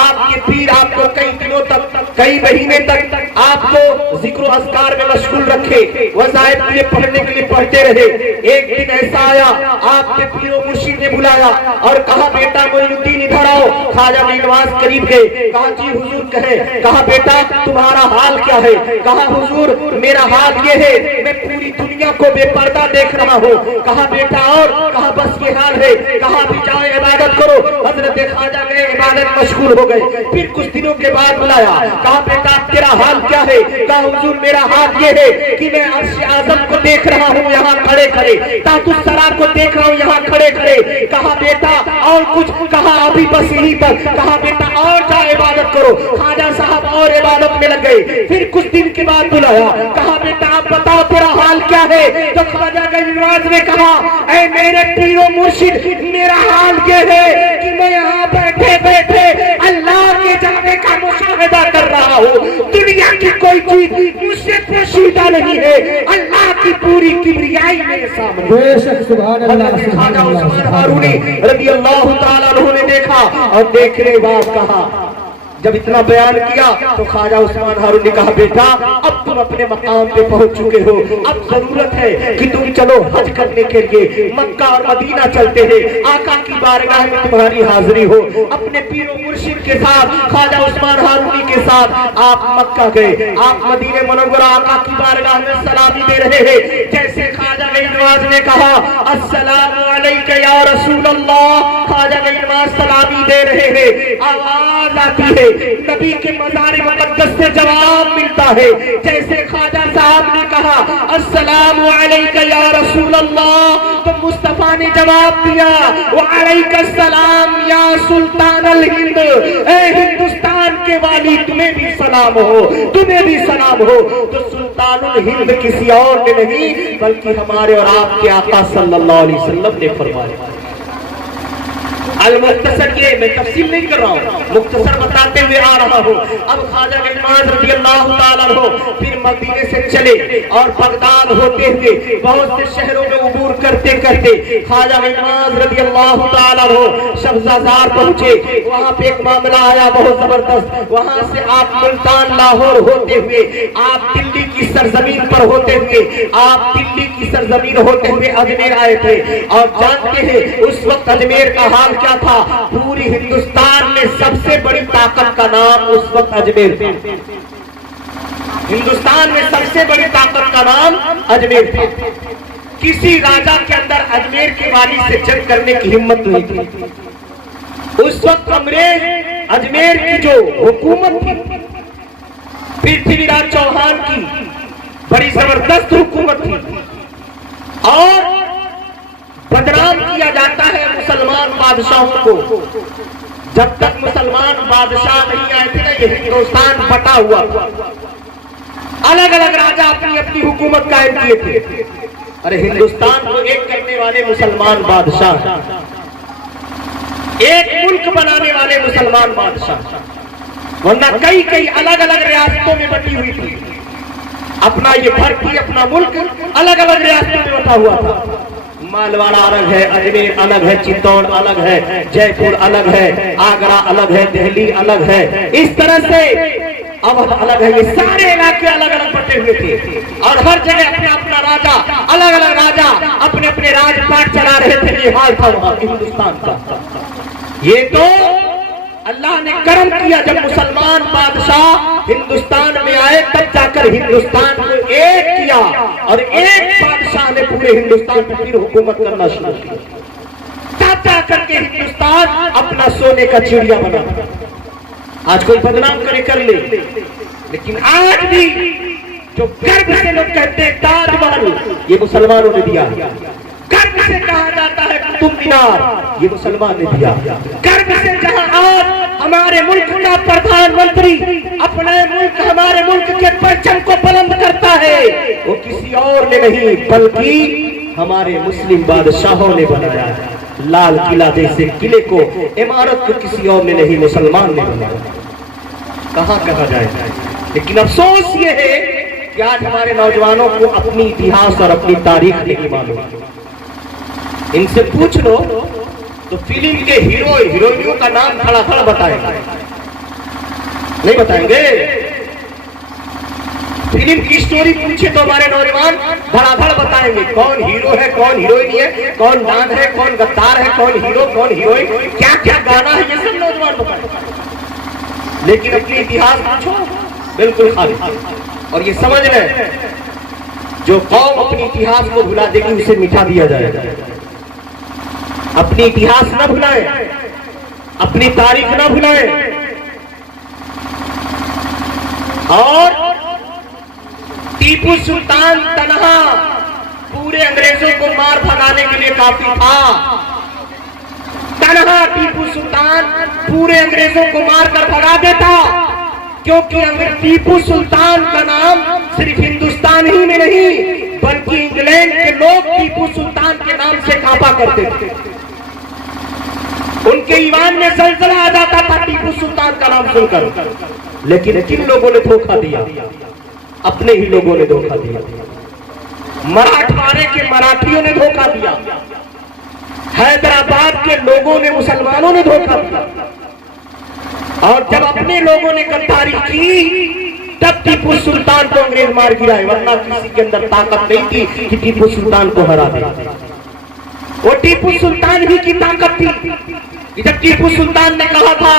आपके पीर आपको कई दिनों तक, कई महीने तक आपको जिक्र अस्कार में मशगूल रखे, वज़ाइफ के लिए पढ़ने के लिए पढ़ते रहे। एक दिन ऐसा आया, आपके पीर मुर्शिद ने बुलाया और कहा बेटा मोइनुद्दीन इधर आओ। ख्वाजा नवाज करीब गए, कहा जी हुजूर कहे। कहा बेटा तुम्हारा हाल क्या है? कहा हुजूर मेरा हाल ये है, मैं पूरी दुनिया को बेपर्दा देख रहा हूँ। कहा बेटा और? कहा बस ये हाल है। कहा भी जाओ इबादत करो। हजरत ख्वाजा गए, इबादत मशगूल हो गए। फिर कुछ दिनों के बाद बुलाया, कहा बेटा तेरा हाल क्या है? कहा हुजूर मेरा हाल ये है कि मैं अर्श आज़म को देख रहा हूँ यहाँ खड़े खड़े, ताक़ुस्सरा को देख रहा हूँ यहाँ खड़े खड़े। कहा बेटा और कुछ? कहा अभी बस यही तक। कहा बेटा और जाओ इबादत करो। ख्वाजा साहब और इबादत में लग गए। फिर कुछ दिन के बाद बुलाया, कहा बेटा आप बताओ तेरा हाल क्या है? तो ख्वाजा नवाज ने कहा ऐ मेरे पीरो मुर्शिद मेरा हाल ये है कि मैं यहाँ बैठे बैठे अल्लाह के जाने का मुशाहिदा कर रहा हूँ। दुनिया की कोई चीज मुझसे पोशीदा नहीं है, अल्लाह की पूरी किबरियाई मेरे सामने। बेशक सुभान अल्लाह खाजा उस्मान हारूनी रज़ी अल्लाह ताला अन्हु ने देखा और देखने के बाद कहा, जब इतना बयान किया तो ख्वाजा उस्मान हारून ने कहा, बेटा अब तुम अपने मकाम पे पहुंच चुके हो, अब जरूरत है कि तुम चलो हज करने के लिए मक्का और मदीना चलते हैं, आका की बारगाह में तुम्हारी हाजिरी हो। अपने पीरो मुर्शिद के साथ ख्वाजा उस्मान हारूनी के साथ आप मक्का गए, आप मदीने मुनव्वरा आका की बारगाह में सलामी दे रहे हैं। जैसे ख्वाजा गरीब ने कहा अस्सलामु अलैका या रसूल अल्लाह, ख्वाजा गरीब सलामी दे रहे हैं, आवाज आती है, नबी के मज़ार मुक़द्दस से जवाब मिलता है। जैसे ख्वाजा साहब ने कहा अस्सलामु अलैका या रसूल अल्लाह, तो मुस्तफा ने जवाब दिया व अलैका सलाम या सुल्तान अल हिंद, ए हिंदुस्तान के वाली तुम्हें भी सलाम हो, तुम्हें भी सलाम हो। तो सुल्तानुल हिंद किसी और ने नहीं बल्कि हमारे और आपके आका सल्लल्लाहु अलैहि वसल्लम ने फरमाया। अल-मुख्तसर, ये मैं तफसील नहीं कर रहा हूँ, मुख्तसर बताते हुए आ रहा हूँ। अब ख्वाजा गरीब रज़ी अल्लाह ताला अन्हु फिर मदीने से चले और बगदाद होते हुए बहुत से शहरों में उबूर करते करते ख्वाजा गरीब रज़ी अल्लाह ताला अन्हु शब्ज़ाजार पहुंचे। वहाँ पे एक मामला आया बहुत जबरदस्त। वहाँ से आप मुल्तान लाहौर होते हुए आप दिल्ली की सरजमीन पर होते हुए आप दिल्ली की सरजमीन होते हुए अजमेर आए थे। और जानते हैं उस वक्त अजमेर का हाल क्या था? पूरी हिंदुस्तान में सबसे बड़ी ताकत का नाम उस वक्त अजमेर था। हिंदुस्तान में सबसे बड़ी ताकत का नाम अजमेर था। किसी राजा के अंदर अजमेर के वाली से जंग करने की हिम्मत नहीं थी। उस वक्त अंग्रेज अजमेर की जो हुकूमत थी पृथ्वीराज चौहान की, बड़ी जबरदस्त हुकूमत थी और बदनाम किया जाता है मुसलमान बादशाहों को। जब तक मुसलमान बादशाह नहीं आए थे ना, ये हिंदुस्तान बटा हुआ, अलग अलग राजा अपनी अपनी हुकूमत कायम किए थे। अरे हिंदुस्तान को एक करने वाले मुसलमान बादशाह, एक मुल्क बनाने वाले मुसलमान बादशाह, वरना कई कई अलग अलग रियासतों में बटी हुई थी। अपना ये धरती, अपना मुल्क अलग अलग रियासतों में बटा हुआ था। मालवाड़ा अलग है, अजमेर अलग है, चित्तौड़ अलग है, जयपुर अलग है, आगरा अलग है, दिल्ली अलग है, इस तरह से अवध अलग है। ये सारे इलाके अलग अलग बटे हुए थे और हर जगह अपना अपना राजा, अलग अलग राजा अपने अपने राजपाट चला रहे थे। ये हाल था वहां हिंदुस्तान का। ये तो अल्लाह ने करम किया, जब मुसलमान बादशाह हिंदुस्तान में आए तब जाकर हिंदुस्तान को एक किया और एक बादशाह ने पूरे हिंदुस्तान पर फिर हुकूमत करना शुरू किया। तब जाकर के हिंदुस्तान अपना सोने का चिड़िया बना। आज कोई बदनाम करे कर ले, लेकिन आज भी जो गर्व से लोग कहते हैं ताजमहल, ये मुसलमानों ने दिया। गर्व से कहा जाता है कुतुब मीनार, ये मुसलमान ने दिया। गर्व से जहां आज हमारे मुल्क का प्रधानमंत्री अपने मुल्क, हमारे मुल्क के परचम को बुलंद करता है, वो किसी और ने नहीं बल्कि हमारे मुस्लिम बादशाहों ने बनाया है। लाल किला जैसे किले को, इमारत को किसी और ने नहीं, मुसलमान ने बनाया। कहाँ कहा जाए। लेकिन अफसोस ये है कि आज हमारे नौजवानों को अपनी इतिहास और अपनी तारीख नहीं मालूम। इनसे पूछ लो तो फिल्म के हीरो हीरोइनों का नाम खड़ा खड़ा बताएंगे, नहीं बताएंगे। फिल्म की स्टोरी पूछे तो हमारे नौजवान धड़ाधड़ बताएंगे, कौन हीरो है, कौन हीरोइन है, कौन डांस है, कौन गद्दार है, कौन हीरो, कौन हीरोइन, क्या क्या गाना है, ये सब नौजवान बताएंगे। लेकिन अपनी इतिहास पूछो बिल्कुल खाली। और ये समझ लें, जो कौम अपनी इतिहास को भुला देगी उसे मिटा दिया जाएगा। अपनी इतिहास न भुलाएं, अपनी तारीख न भुलाएं। और टीपू सुल्तान तनहा पूरे अंग्रेजों को मार भगाने के लिए काफी था। तनहा टीपू सुल्तान पूरे अंग्रेजों को मार कर भगा देता, क्योंकि टीपू सुल्तान का नाम सिर्फ हिंदुस्तान ही में नहीं बल्कि इंग्लैंड के लोग टीपू सुल्तान के नाम से कांपा करते थे। उनके ईमान में जलजला आ जाता था टीपू सुल्तान का नाम सुनकर। लेकिन किन लोगों ने धोखा दिया? अपने ही लोगों ने धोखा दिया। मराठवाड़े के मराठियों ने धोखा दिया, हैदराबाद के लोगों ने, मुसलमानों ने धोखा दिया। और जब अपने लोगों ने गद्दारी की तब टीपू सुल्तान को अंग्रेज मार गिराए, वरना किसी के अंदर ताकत नहीं थी कि टीपू सुल्तान को हरा दे। वो टीपू सुल्तान ही की ताकत थी। जब टीपू सुल्तान ने कहा था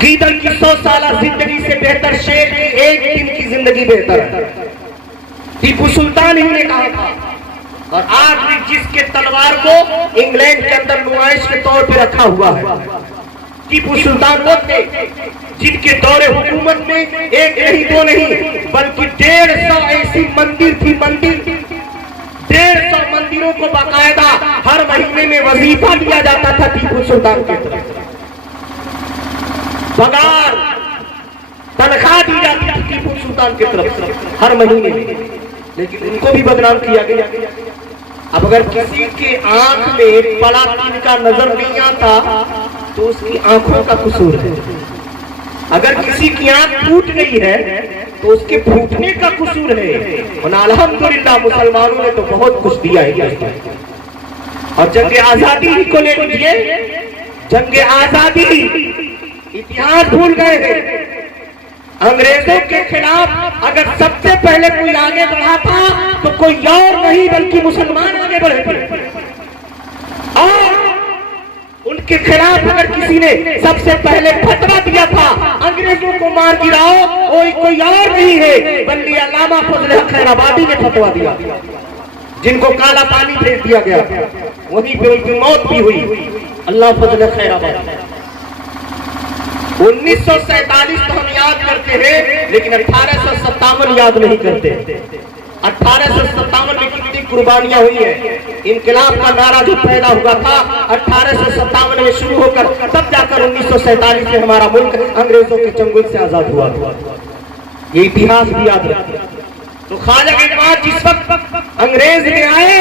गीदड़ की 100 साल जिंदगी से बेहतर शेर की एक दिन की जिंदगी बेहतर है, टीपू सुल्तान ही ने कहा था। और आज भी जिसके तलवार को इंग्लैंड के अंदर नुमाइश के तौर पे रखा हुआ है, टीपू सुल्तान वो थे जिनके दौरे हुकूमत में एक नहीं दो नहीं बल्कि 150 ऐसी मंदिर थी, मंदिर 150 मंदिरों को बाकायदा हर महीने में वजीफा दिया जाता था टीपू सुल्तान के तरफ, पगार तनख्वाह दी जाती थी टीपू सुल्तान की तरफ से हर महीने में। लेकिन उनको भी बदनाम किया गया। अब अगर किसी के आंख में बड़ा तिनका नजर नहीं आता तो उसकी आंखों का कसूर है। अगर किसी की आंख फूट गई है तो उसके फूटने का कसूर है। और अल्हम्दुलिल्लाह मुसलमानों ने तो बहुत कुछ दिया है। और जंग आजादी को ले लीजिए, जंग आजादी इतिहास भूल गए हैं। अंग्रेजों के खिलाफ अगर सबसे पहले कोई आगे बढ़ा था तो कोई और नहीं बल्कि मुसलमान आगे बढ़े थे। और उनके खिलाफ अगर किसी ने सबसे पहले फतवा दिया था अंग्रेजों को मार गिराओ, वो कोई और नहीं है बल्कि अल्लामा फजल हक खैराबादी ने फतवा दिया, जिनको काला पानी भेज दिया गया, वहीं पे उनकी मौत भी हुई। अल्लाह फजल हक खैराबादी 1947 तो हम याद करते हैं लेकिन 1857 याद नहीं करते। 1857 में कितनी कुर्बानियां हुई है। इनकलाब का नारा जो पैदा हुआ था 1857 में शुरू होकर तब जाकर 1947 में हमारा मुल्क अंग्रेजों के चंगुल से आजाद हुआ। ये इतिहास भी याद रखते। तो ख्वाजा के बाद जिस वक्त अंग्रेज ने आए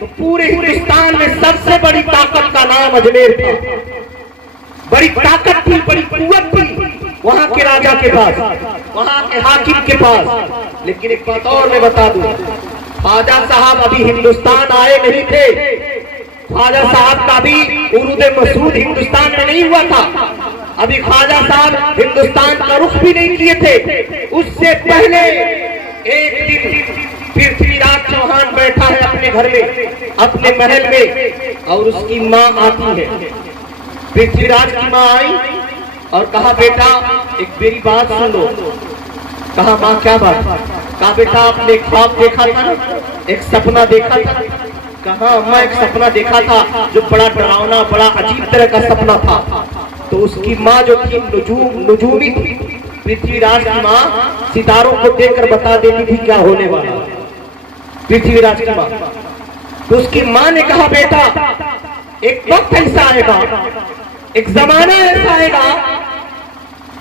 तो पूरे हिंदुस्तान में सबसे बड़ी ताकत का नाम अजमेर था। बड़ी ताकत थी, बड़ी कुव्वत थी वहां के राजा के पास, वहां के हाकिम के पास। लेकिन एक बात और मैं बता दूं, ख्वाजा साहब अभी हिंदुस्तान आए नहीं थे। ख्वाजा साहब का भी उरूद मसूद हिंदुस्तान में नहीं हुआ था। अभी ख्वाजा साहब हिंदुस्तान का रुख भी नहीं किए थे। उससे पहले एक दिन पृथ्वीराज चौहान बैठा है अपने घर में, अपने महल में, और उसकी माँ आती है। पृथ्वीराज की माँ आई और कहा बेटा एक मेरी बात सुन लो। कहा माँ क्या बात? कहा बेटा आपने ख्वाब देखा था ना, एक सपना देखा था? कहा अम्मा एक सपना देखा था जो बड़ा डरावना, बड़ा अजीब तरह का सपना था। तो उसकी माँ जो थी नुजूमी थी, पृथ्वीराज की माँ सितारों को देखकर बता देती थी क्या होने वाला। पृथ्वीराज की माँ, तो उसकी माँ ने कहा बेटा एक वक्त ऐसा आएगा, एक जमाना ऐसा आएगा,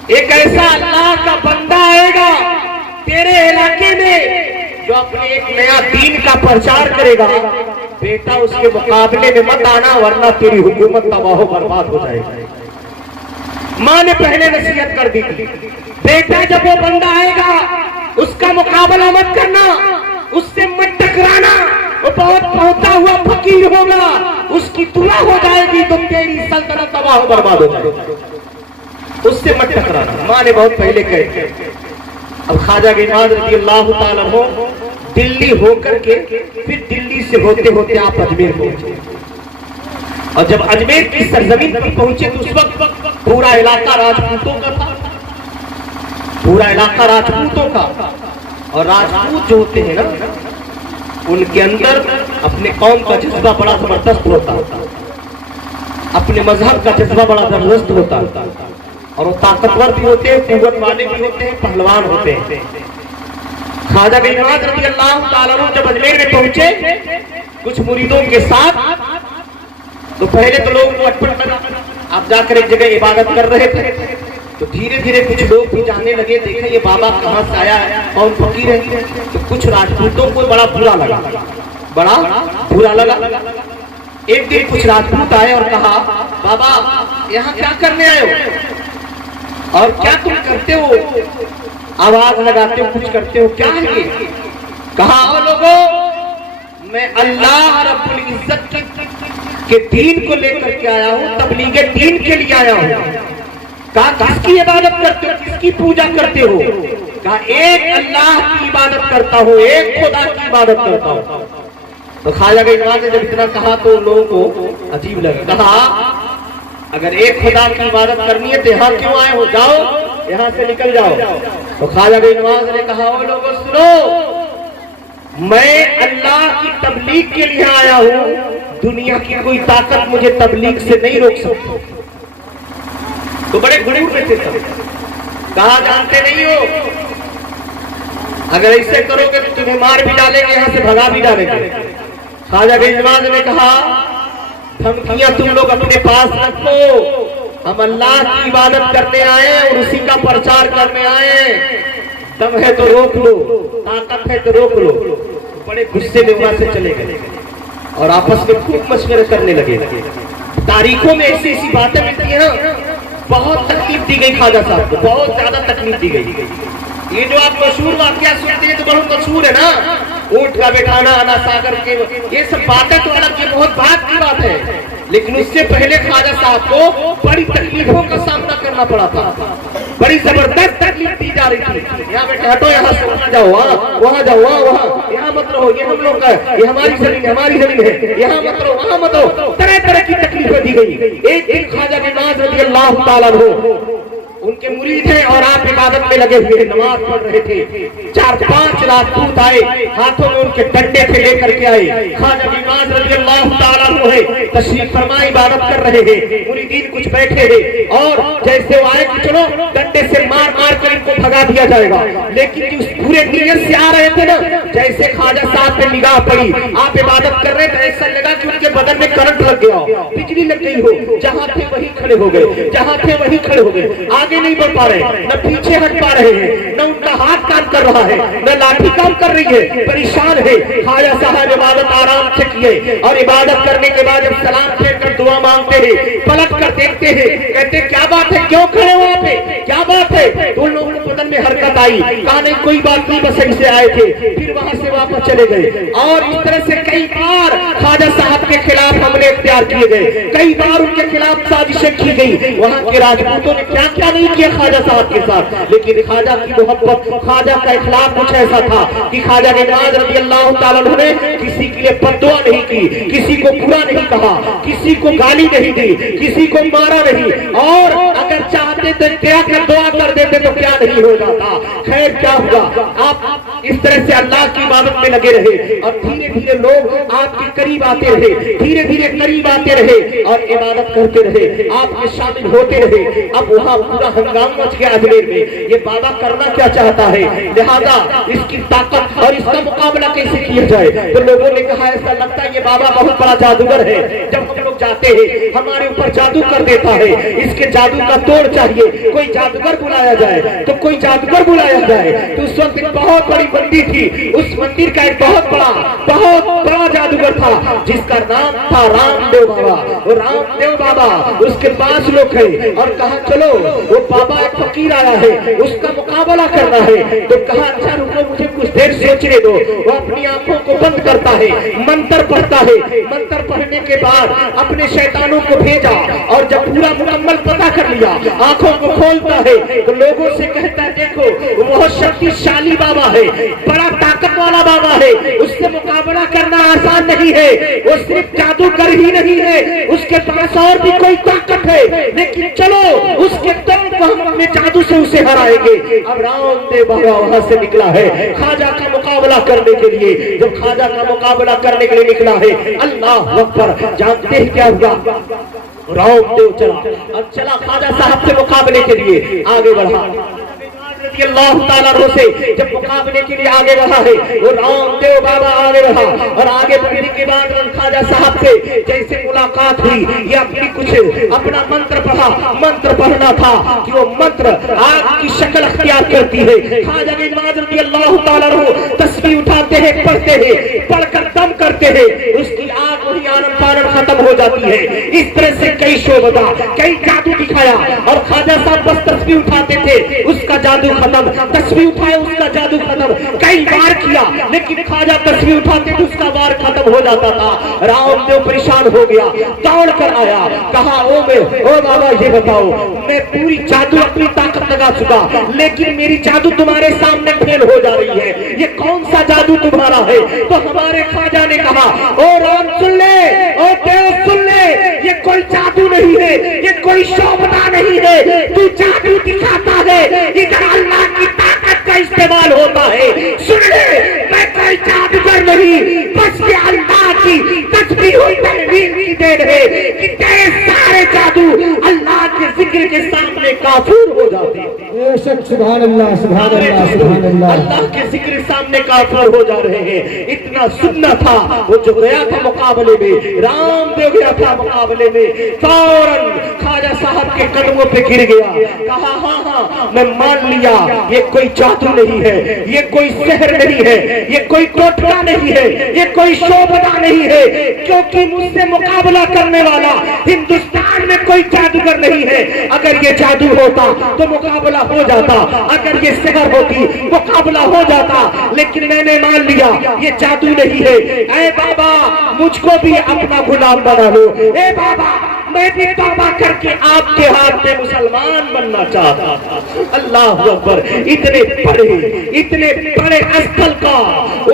एक ऐसा अल्लाह का बंदा आएगा तेरे इलाके में जो अपने एक नया दीन का प्रचार करेगा। बेटा उसके मुकाबले में मत आना वरना तेरी हुकूमत तबाह बर्बाद हो जाएगी। माँ ने पहले नसीहत कर दी बेटा जब वो बंदा आएगा उसका मुकाबला मत करना, उससे मत टकराना, वो बहुत पहुंचा हुआ फकीर होगा, उसकी दुआ हो जाएगी तो तेरी सल्तनत तबाह बर्बाद हो जाएगी, उससे मत टकराना। माँ ने बहुत पहले कहे। अब ख्वाजा गिनाज रज़ी अल्लाह ताला हो दिल्ली होकर के फिर दिल्ली से होते होते आप अजमेर पहुंचे। और जब अजमेर की सरजमीन पर पहुंचे तो उस वक्त पूरा इलाका राजपूतों का था, पूरा इलाका राजपूतों का। और राजपूत जो होते हैं ना उनके अंदर अपने कौम का जज्बा बड़ा जबरदस्त होता है, अपने मजहब का जज्बा बड़ा जबरदस्त होता है। और वो ताकतवर भी होते हैं, कुव्वत वाले भी होते हैं, पहलवान होते हैं। ख्वाजा गिनाज रज़ी अल्लाह ताला अन्हु जब अजमेर में पहुंचे कुछ मुरीदों के साथ, तो पहले तो लोग अटपट लगा। आप जाकर एक जगह इबादत कर रहे थे तो धीरे धीरे कुछ लोग भी जाने लगे, देखे ये बाबा कहाँ से आया है, कौन फकीर है। तो कुछ राजपूतों को बड़ा बुरा लगा, बड़ा बुरा लगा। एक दिन कुछ राजपूत आए और कहा, बाबा यहाँ क्या करने आए हो और क्या तुम करते हो, आवाज लगाते हो, कुछ करते हो, क्या है ये? कहा, ओ लोगों, मैं अल्लाह रब्बुल इज्जत के दीन को लेकर के आया हूँ, तबलीगे दीन के लिए आया हूँ। कहा, किसकी इबादत करते हो, किसकी पूजा करते हो? कहा, एक अल्लाह की इबादत करता हूँ, एक खुदा की इबादत करता हूँ। तो ख्वाजा गरीब ने जब इतना कहा तो लोगों को अजीब लगा। कहा, अगर एक खुदा की इबादत करनी है तो यहाँ क्यों आए हो, जाओ यहाँ से निकल जाओ। तो ख्वाजा गरीब ने कहा, ओ लोगों सुनो, मैं अल्लाह की तबलीग के लिए आया हूँ, दुनिया की कोई ताकत मुझे तबलीग से नहीं रोक सकती। तो बड़े गुरूर में थे सब। कहा, जानते नहीं हो, अगर ऐसे करोगे तो तुम्हें मार भी डालेंगे, यहाँ से भगा भी डालेंगे। ख्वाजा गरीब ने कहा, धमकियां तुम लोग अपने पास रखो, हम अल्लाह की इबादत करने आए और उसी का प्रचार करने आए। दम है तो रोक लो, ताकत है तो रोक लो। बड़े गुस्से में वहां से चले गए और आपस में खूब मशवरे करने लगे। तारीखों में ऐसी ऐसी बातें मिलती है, बहुत तकलीफ दी गई ख्वाजा साहब को, बहुत ज्यादा तकलीफ दी गई। ये जो आप मशहूर वाकया सुनते हैं तो बहुत मशहूर है ना, ऊंट का बैठाना, आना सागर के, ये सब बातें तो अलग, ये बहुत बात की बात है। लेकिन उससे पहले ख्वाजा साहब को बड़ी तकलीफों का सामना करना पड़ा था, बड़ी जबरदस्त तकलीफ दी जा रही थी। यहाँ बैठे, हटो यहाँ से, वहाँ जाओ, वहाँ जाओ, वहाँ, यहाँ मत रहो, ये हम लोग का, ये हमारी जमीन है, हमारी जमीन है, यहाँ मत रहो, वहाँ मत रहो। तरह तरह की तकलीफें दी गई। एक दिन ख्वाजा गरीब रज़ी अल्लाह ताला अन्हु, उनके मुरीद हैं और आप इबादत में लगे हुए, नमाज पढ़ रहे थे। 4-5 राजपूत आए, हाथों में उनके डंडे थे, लेकर के आए। ख्वाजा गरीब रज़ी अल्लाह ताला अन्हु है, तशरीफ फरमा इबादत कर रहे हैं, मुरीदीन कुछ बैठे हैं और जैसे वो आए कि चलो डंडे से मार मार कर इनको भगा दिया जाएगा, लेकिन उस पूरे नीयत से आ रहे थे ना, जैसे ख्वाजा साहब पे निगाह पड़ी, आप इबादत कर रहे थे, ऐसा लगा कि उनके बदन में करंट लग गया, बिजली लग गई हो, जहां थे वहीं खड़े हो गए, जहां थे वहीं खड़े हो गए, आगे नहीं बढ़ पा रहे, न पीछे हट पा रहे हैं, न उनका हाथ काम कर रहा है, न लाठी काम कर रही है, परेशान है। ख्वाजा साहब इबादत आराम से किए और इबादत करने के बाद जब सलाम फेर कर दुआ मांगते हैं, पलट कर देखते हैं, कहते क्या बात है, क्यों खड़े हो वहां पे, क्या बात है? तो उन लोगों के बदन में हरकत आई, कहा नहीं कोई बात नहीं, बस ऐसे आए थे, फिर वहां से वापस चले गए। और इस तरह से कई बार ख्वाजा साहब के खिलाफ हमले इख्तियार किए गए, कई बार उनके खिलाफ साजिशें की गई। वहां के राजपूतों ने क्या क्या नहीं किया ख्वाजा साहब के साथ, लेकिन ख्वाजा की मोहब्बत, ख्वाजा का इखलाक कुछ ऐसा था कि ख्वाजा नवाज रज़ी अल्लाह ताला अन्हु ने किसी के लिए बद्दुआ नहीं की, किसी को बुरा नहीं कहा, किसी को गाली नहीं दी, किसी को मारा नहीं, और अगर चाहते थे क्या कर दुआ कर देते तो क्या नहीं हो जाता। खैर क्या हुआ, आप इस तरह से अल्लाह की इबादत में लगे रहे और धीरे धीरे लोग आपके करीब आते रहे, धीरे धीरे करीब आते रहे और इबादत करते रहे, आपके शामिल होते रहे। अब वहाँ पूरा हंगामा मच गया अजमेर में, ये बाबा करना क्या चाहता है, लिहाजा इसकी ताकत और इसका मुकाबला कैसे किया जाए। तो लोगों ने कहा ऐसा लगता है ये बाबा बहुत बड़ा जादूगर है, जब हम लोग जाते हैं हमारे ऊपर जादू कर देता है, इसके जादू का तोड़ चाहिए, कोई जादूगर बुलाया जाए, तो कोई जादूगर बुलाया जाए। तो उस वक्त एक बहुत बड़ी मंदिर थी, उस मंदिर का एक बहुत बड़ा जादूगर था जिसका नाम था रामदेव बाबा। वो रामदेव बाबा, उसके पास लोग है और कहा चलो वो बाबा एक फकीर आया है, उसका मुकाबला करना है। तो कहा अच्छा रुको, मुझे कुछ देर सोचने दो। वो अपनी आंखों को बंद करता है, मंत्र पढ़ता है, मंत्र पढ़ने के बाद अपने शैतानों को भेजा और जब पूरा मुकम्मल पता कर लिया, आंखों को खोलता है तो लोगों से कहता है देखो वो बहुत शक्तिशाली बाबा है, बड़ा ताकत वाला बाबा है, उससे मुकाबला करना आसान नहीं है, वो सिर्फ जादूगर ही नहीं है, उसके पास और भी कोई ताकत है, लेकिन चलो उसके तौर पर हम अपने जादू से उसे हराएंगे। अब रामदेव बाबा वहां से निकला है ख्वाजा का मुकाबला करने के लिए। जब ख्वाजा का मुकाबला करने के लिए निकला है, अल्लाह अकबर, जानते ही क्या हुआ, रामदेव चला ख्वाजा साहब से मुकाबले के लिए आगे बढ़ा। अल्लाह ताला से जब मुकाबले के लिए आगे बढ़ा है, वो रामदेव बाबा आगे बढ़ा और आगे बढ़ने के बाद ख्वाजा साहब से जैसे मुलाकात हुई, ये अपना मंत्र पढ़ा, मंत्र पढ़ना था कि वो मंत्र आग की शक्ल अख्तियार करती है। ख्वाजा रज़ी अल्लाह ताला तस्बीह उठाते हैं, पढ़ते हैं, पढ़कर दम करते हैं, उसकी आग वही आनंद कारण खत्म हो जाती है। इस तरह से कई शोबदा, कई जादू दिखाया और ख्वाजा साहब बस तस्बीह उठाते थे, उसका जादू खत्म, तस्बीह उठाए उसका जादू खत्म। कई बार किया लेकिन ख्वाजा तस्बीह उठाते थे उसका वार खत्म हो जाता था। रामदेव परेशान हो गया, दौड़ कर आया, कहा ओ बाबा ये बताओ, मैं पूरी जादू अपनी ताकत लगा चुका लेकिन मेरी जादू तुम्हारे सामने फेल हो जा रही है, ये कौन सा जादू तुम्हारा है? तो हमारे ख्वाजा ने कहा, ओ राम सुन ले, ओ देव सुन ले, ये कोई जादू नहीं है, ये कोई शोभना नहीं है, तू जादू दिखाता है, इधर अल्लाह की ताकत का इस्तेमाल होता है। सुन ले, मैं कोई जादूगर नहीं, बस ये अल्लाह की तस्बीह हुई तहवील की देन है कि तेरे सारे जादू अल्लाह के जिक्र के सामने काफूर हो जाते हैं। सुभान अल्लाह, सुभान अल्लाह, सुभान अल्लाह। अल्लाह के जिक्र सामने काफिर हो जा रहे हैं। इतना सुनना था, वो जो गया था मुकाबले में, रामदेव गया था मुकाबले में, फौरन ख्वाजा साहब के कदमों पे गिर गया, कहा हाँ मैं मान लिया, ये कोई जादू नहीं है, ये कोई सहर नहीं है, ये कोई टोटका नहीं है, ये कोई शोभना नहीं है, क्योंकि मुझसे मुकाबला करने वाला हिंदुस्तान में कोई जादूगर नहीं है। अगर ये जादू होता तो मुकाबला हो जाता, अगर ये सहर होती मुकाबला हो जाता, लेकिन मैंने मान लिया ये जादू नहीं है। ऐ बाबा मुझको भी अपना गुलाम बना लो, ए बाबा मैं भी तौबा करके आपके हाथ में मुसलमान बनना चाहता था। अल्लाह अकबर। इतने बड़े स्थल का वो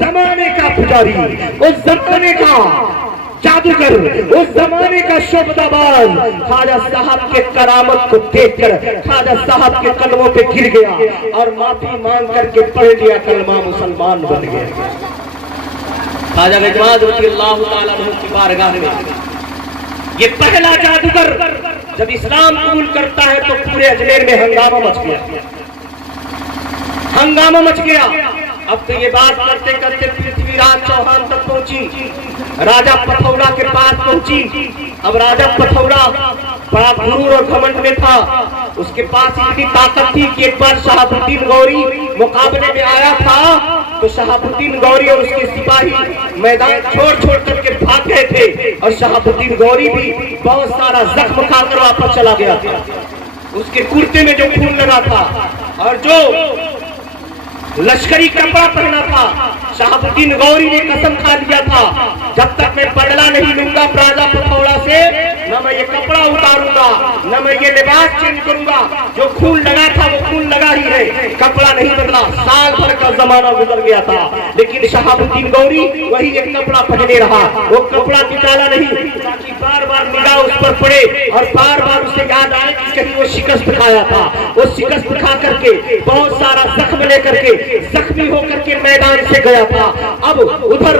जमाने का पुजारी, उस जमाने का जादूगर, उस जमाने का शोभनाबाज ख्वाजा साहब के करामत को देखकर ख्वाजा साहब के कदमों पे गिर गया और माफी मांग करके पढ़ लिया कलमा, मुसलमान बन गया। ख्वाजा गजवाद रज़ियल्लाहु ताला अन्हु की बारगाह में ये पहला जादूगर जब इस्लाम कबूल करता है तो पूरे अजमेर में हंगामा मच गया, हंगामा मच गया। अब तो ये बात करते करते पृथ्वीराज चौहान तक पहुंची, राजा पथौड़ा के पास पहुंची। अब राजा पथौड़ा बड़ा गुरूर और घमंड में था, उसके पास इतनी ताकत थी कि एक बार शहाबुद्दीन गौरी मुकाबले में आया था तो शहाबुद्दीन गौरी और उसके सिपाही मैदान छोड़ करके भाग गए थे और शहाबुद्दीन गौरी भी बहुत सारा जख्म खाकर वापस चला गया था। उसके कुर्ते में जो खून लगा था और जो लश्करी कपड़ा पहना था, शहाबुद्दीन गौरी ने कसम खा लिया था जब तक मैं बदला नहीं लूंगा राजा पथौड़ा से, न मैं ये कपड़ा उतारूंगा, न मैं ये लिबास चेंज करूंगा। जो खून लगा था वो खून लगा ही है, कपड़ा नहीं बदला। साल भर का जमाना गुजर गया था लेकिन शहाबुद्दीन गौरी वही एक कपड़ा पहने रहा, वो कपड़ा निकाला नहीं ताकि बार बार निगाह उस पर पड़े और बार बार उसे याद आए कि कहीं वो शिकस्त खाया था। वो शिकस्त खा करके बहुत सारा जख्म लेकर के जख्मी होकर के मैदान से गया था। अब उधर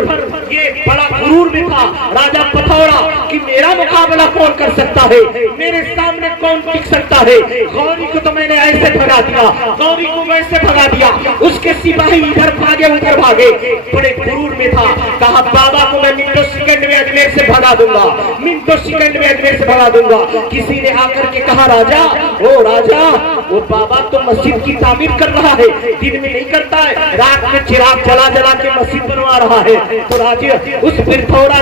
ये बड़ा गुरूर में था राजा पथौड़ा कि मेरा मुकाबला कौन कर सकता है, मेरे सामने कौन टिक सकता है। गौरी को तो मैंने ऐसे भगा दिया, गौरी को वैसे भगा दिया, उसके सिपाही इधर भागे उधर भागे, बड़े गुरूर में था। कहा बाबा को मैं मिनटों सेकंड में अजमेर से भगा दूंगा, मिनटों सेकंड में अजमेर से भगा दूंगा। किसी ने आकर के कहा राजा, ओ राजा, वो बाबा तो मस्जिद की तामीर कर रहा है, दिन में नहीं करता है, रात में चिराग जला जला के मस्जिद बनवा रहा है। तो राजा उस पथौड़ा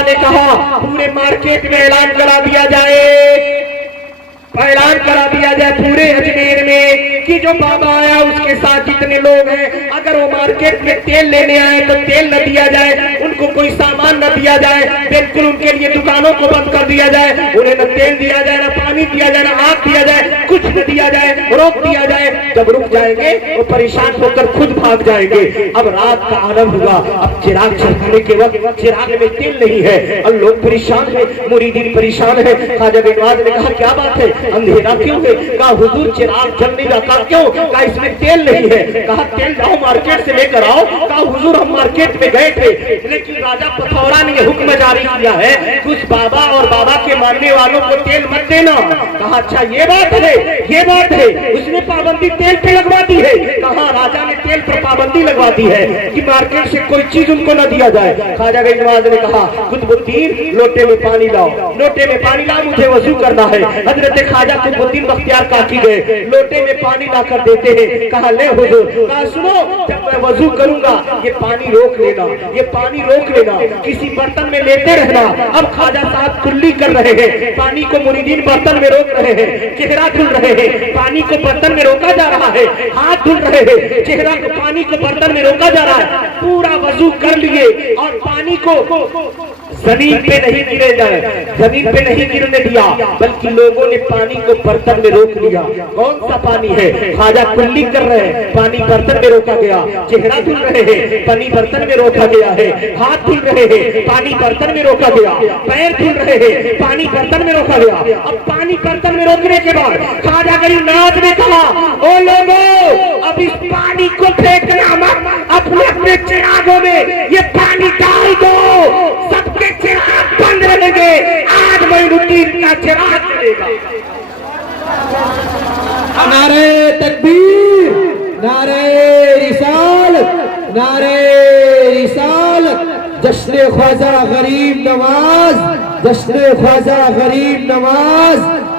ने कहा पूरे मार्केट में ऐलान करा दिया जाए, ऐलान करा दिया जाए पूरे अजमेर में कि जो बाबा आया उसके साथ जितने लोग हैं अगर वो मार्केट में तेल लेने आए तो तेल न दिया जाए, उनको कोई सामान न दिया जाए, बिल्कुल उनके लिए दुकानों को बंद कर दिया जाए, उन्हें न तेल दिया जाए, न पानी दिया जाए, न आग दिया जाए, कुछ न दिया जाए, रोक दिया जाए। जब रुक जाएंगे वो परेशान होकर खुद भाग जाएंगे। अब रात का आरंभ हुआ, अब चिराग चढ़ाने के वक्त चिराग में तेल नहीं है और लोग परेशान है, मुरीदीन परेशान है। ख्वाजा गजवाद ने कहा क्या बात है, अंधेरा क्यों है? कहा हुजूर चिराग जल नहीं रहा। क्यों? कहा इसमें तेल नहीं है। कहा तेल जाओ मार्केट से लेकर आओ। कहा हुजूर हम मार्केट में गए थे लेकिन राजा पथौड़ा ने हुक्म जारी किया है कुछ बाबा और बाबा के मानने वालों को तेल मत देना। कहा अच्छा ये बात है, ये बात है। उसने पाबंदी तेल पे लगवा दी है। कहा राजा ने तेल पर पाबंदी लगवा दी है कि मार्केट से कोई चीज उनको न दिया जाए। ख्वाजा गरीब नवाज ने कहा कुतुबुद्दीन लोटे में पानी लाओ, लोटे में पानी लाओ, मुझे वजू करना है। हजरत ख्वाजा कुतुबुद्दीन बख्तियार काकी गए, लोटे में पानी लाकर देते हैं। कहा ले हुजूर, कहा सुनो जब मैं वजू करूंगा ये पानी रोक लेना, ये पानी रोक लेना, किसी बर्तन में लेते रहना। अब ख्वाजा साहब कुल्ली कर रहे हैं, पानी को मुरीदीन बर्तन में रोक रहे हैं, चेहरा धुल रहे हैं, पानी को बर्तन में रोका जा रहा है, हाथ धुल रहे हैं, चेहरा को पानी को बर्तन में रोका जा रहा है। पूरा वजू कर लिए और पानी को जमीन पे नहीं गिरे जाए, जमीन पे नहीं गिरने दिया, बल्कि लोगों ने पानी को बर्तन में रोक लिया। कौन सा पानी है? ख्वाजा कुल्ली कर रहे हैं, पानी बर्तन में रोका गया, चेहरा धुल रहे हैं, पानी बर्तन में रोका गया है, हाथ धुल रहे हैं, पानी बर्तन में रोका गया, पैर धुल रहे हैं, पानी बर्तन में रोका गया। अब पानी बर्तन में रोकने के बाद ख्वाजा गरीब नवाज ने कहा ओ लोगों अब इस पानी को फेंकना मत, अपने अपने चिरागों में ये पानी डाल दो, सबके चिराग बंद रहेंगे। आज मोइनुद्दीन का चिराग जलेगा। नारे तकबीर, नारे रिसालत, नारे रिसालत, जश्न ख्वाजा गरीब नवाज, जश्न ख्वाजा गरीब नवाज,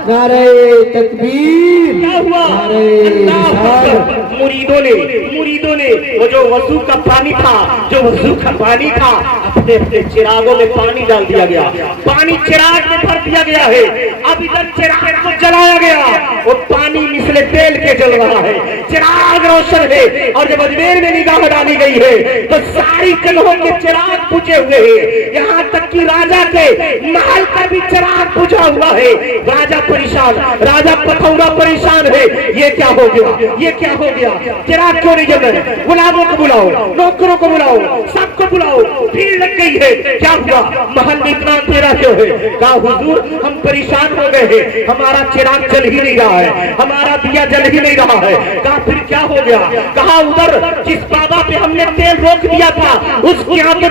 नारे तकबीर, क्या हुआ? नारे रिसालत। मुरीदों ने वो जो वजू का पानी था, जो वजू का पानी था, अपने अपने चिरागों में पानी डाल दिया गया, पानी चिराग में भर दिया गया है। अब इधर चिराग को जलाया गया, वो पानी मिसले तेल के जल रहा है, चिराग रोशन है। और जब अजमेर में निगाह डाली गई है तो सारी जगहों के चिराग बुझे हुए हैं, यहाँ तक कि राजा के महल का भी चिराग बुझा हुआ है। राजा परेशान, राजा पथौरा परेशान है, ये क्या हो गया, ये क्या हो गया, चिराग क्यों नहीं जल रहे? गुलाबों को बुलाओ, नौकरों को बुलाओ, सबको बुलाओ, भीड़ लग गई है। क्या हुआ? महल में इतना अंधेरा क्यों है? कहा हुजूर हम परेशान हो गए हैं, हमारा चिराग जल ही नहीं रहा है, हमारा दिया जल ही नहीं रहा है। कहा फिर क्या हो गया? कहा उधर जिस बाबा पे हमने तेल रोक दिया था उसके यहाँ पे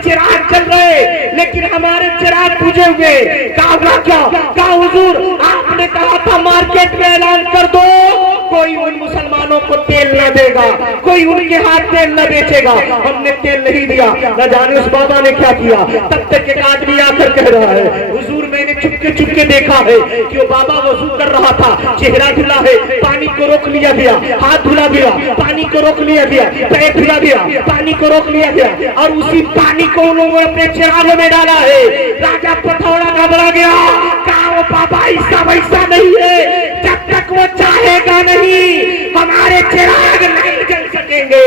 चिराग जल रहे, लेकिन हमारे चिराग बुझे हुए। कहा क्या? कहा हुजूर आपने कहा था मार्केट में ऐलान कर दो कोई उन मुसलमानों को तेल न देगा, कोई उनके हाथ तेल न बेचेगा, हमने तेल नहीं दिया। न जाने उस बाबा ने क्या किया। तब तक एक आदमी आकर कह रहा है हुजूर मैंने चुपके देखा है कि वो बाबा वजू कर रहा था, चेहरा धुला है, पानी को रोक लिया गया, हाथ धुला गया, पानी को रोक लिया गया, पैर धुला गया, पानी को रोक लिया गया, और उसी पानी को उन लोगों ने अपने चिरागों में डाला है। राजा पथौड़ा घबरा गया। कहा वो बाबा ऐसा वैसा नहीं है, जब तक वो चाहेगा नहीं हमारे चिराग नहीं जल सकेंगे,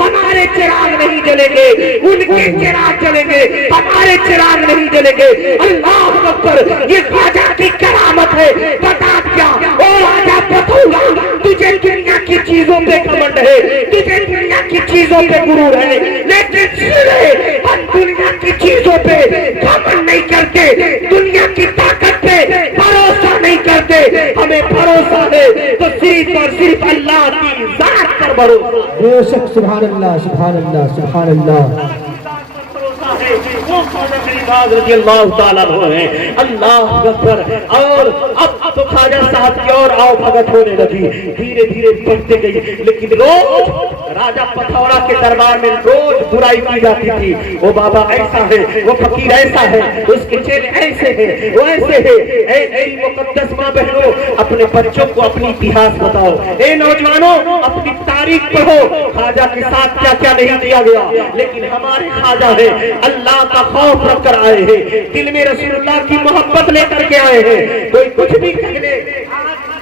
हमारे चिराग नहीं जलेंगे, उनके चिराग जलेंगे, हमारे चिराग नहीं जलेंगे। अल्लाह अकबर, ये ख्वाजा की करामत है। बता क्या ओ राजा पथौरा, तुझे दुनिया की चीजों पे घमंड है, तुझे दुनिया की चीजों पे गुरूर है, लेकिन हम दुनिया की चीजों पे घमंड नहीं करते, दुनिया की ताकत पे भरोसा नहीं करते, हमें भरोसा है तो सिर्फ और सिर्फ अल्लाह की जात पर भरोसा। बेशक सुभान अल्लाह, सुभान अल्लाह, सुभान अल्लाह। वो ख्वाजा गरीब नवाज रज़ी अल्लाह ताला अन्हु हैं। अल्लाह अकबर। और अब तो ख्वाजा साहब की और आओ भगत होने लगी, धीरे धीरे बढ़ते गई। लेकिन रोज राजा पथौरा के दरबार में रोज बुराई की जाती थी। वो बाबा ऐसा है, वो फकीर ऐसा है, उसके चेले ऐसे हैं, वो ऐसे है। ऐ मुकद्दस माँ बहनों, अपने बच्चों को अपनी इतिहास बताओ। ए नौजवानों, अपनी तारीख पढ़ो, ख्वाजा के साथ क्या क्या नहीं किया गया। लेकिन हमारे ख्वाजा है अल्लाह का खौफ रखकर आए हैं, दिल में रसूलुल्लाह की मोहब्बत लेकर के आए हैं। कोई कुछ भी कह ले,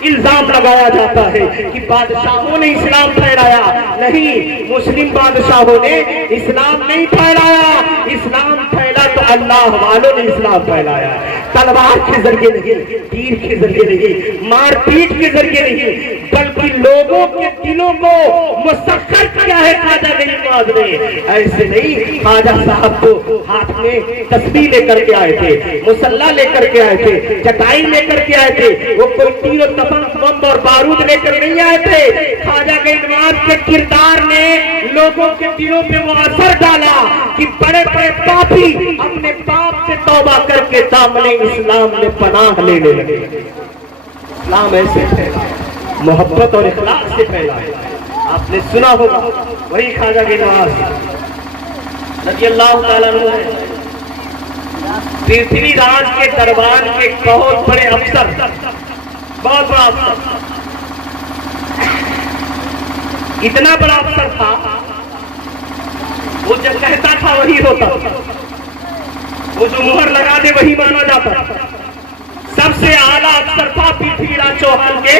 इल्जाम लगाया जाता है कि बादशाहों ने इस्लाम फैलाया। नहीं, मुस्लिम बादशाहों ने इस्लाम नहीं फैलाया, इस्लाम फैला तो अल्लाह वालों ने इस्लाम फैलाया। तलवार के जरिए नहीं, तीर के जरिए नहीं, मारपीट के जरिए नहीं, बल्कि लोगों के दिलों को मुसख्खर किया है ख्वाजा गरीब नवाज ने। ऐसे नहीं, ख्वाजा साहब तो हाथ में तस्बीह लेकर के आए थे, मुसल्ला लेकर के आए थे, चटाई लेकर के आए थे। वो कोई तीर और तपंग बम और बारूद लेकर नहीं आए थे। ख्वाजा गरीब नवाज के किरदार ने लोगों के दिलों पे वो असर डाला कि बड़े बड़े पापी अपने पाप से तौबा करके सामने इस्लाम में पनाह लेने लगे। इस्लाम ऐसे फैला, मोहब्बत और इखलास से फैला है। आपने सुना होगा वही ख्वाजा गिरवास रज़ी अल्लाह ताला अन्हु है, पृथ्वीराज के दरबार के बहुत बड़े अफसर, बहुत बड़ा अफसर, इतना बड़ा अफसर था, वो जब कहता था वही होता था, वो जो मुहर लगा दे वही माना जाता था। सबसे आला अफसर था पृथ्वीराज चौहान के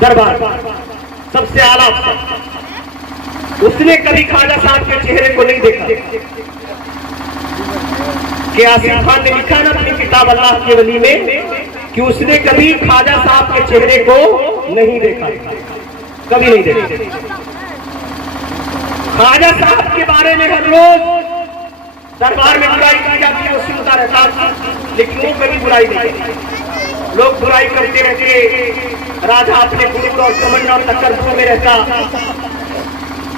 दरबार, सबसे आला अफसर। उसने कभी ख्वाजा साहब के चेहरे को नहीं देखा। कि आसिफ खान ने लिखा ना अपनी किताब अल्लाह के वली में कि उसने कभी ख्वाजा साहब के चेहरे को नहीं देखा, कभी नहीं देखा। ख्वाजा साहब के बारे में हर रोज दरबार में बुराई की जाती है, वो सुनता रहता था, लेकिन वो कभी बुराई नहीं करती। लोग बुराई करते रहते, राजा अपने गुरूर और कमंड और तकब्बुर में रहता,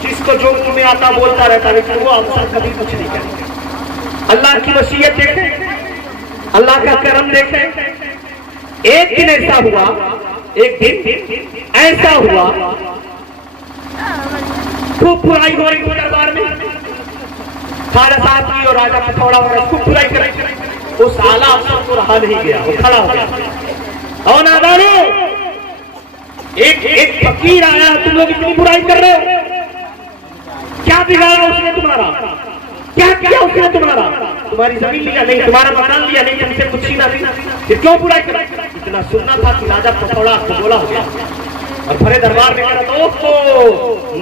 जिसको जो मुंह में आता बोलता रहता, लेकिन वो अफसर कभी कुछ नहीं करते। अल्लाह की वसीयत देखे, अल्लाह का करम देखे। एक दिन ऐसा हुआ, एक दिन ऐसा हुआ, खूब बुराई हो रही थी दरबार में, ख्वाजा साहब की और राजा पिथौड़ा वाला खूब बुराई कर रहे। उस आला अफसर को रहा नहीं गया, वो खड़ा हो गया। और नादानो, एक फकीर आया, तुम लोग इतनी बुराई कर रहे हो, क्या बिगाड़ा उसने तुम्हारा, क्या किया उसने तुम्हारा, तुम्हारी जमीन लिया नहीं, तुम्हारा मकान लिया नहीं, तुमसे कुछ छीना नहीं, फिर क्यों बुराई कर? इतना सुनना था कि राजा पिथौड़ा को बोला हो गया और भरे दरबार में कहा तो ओहो,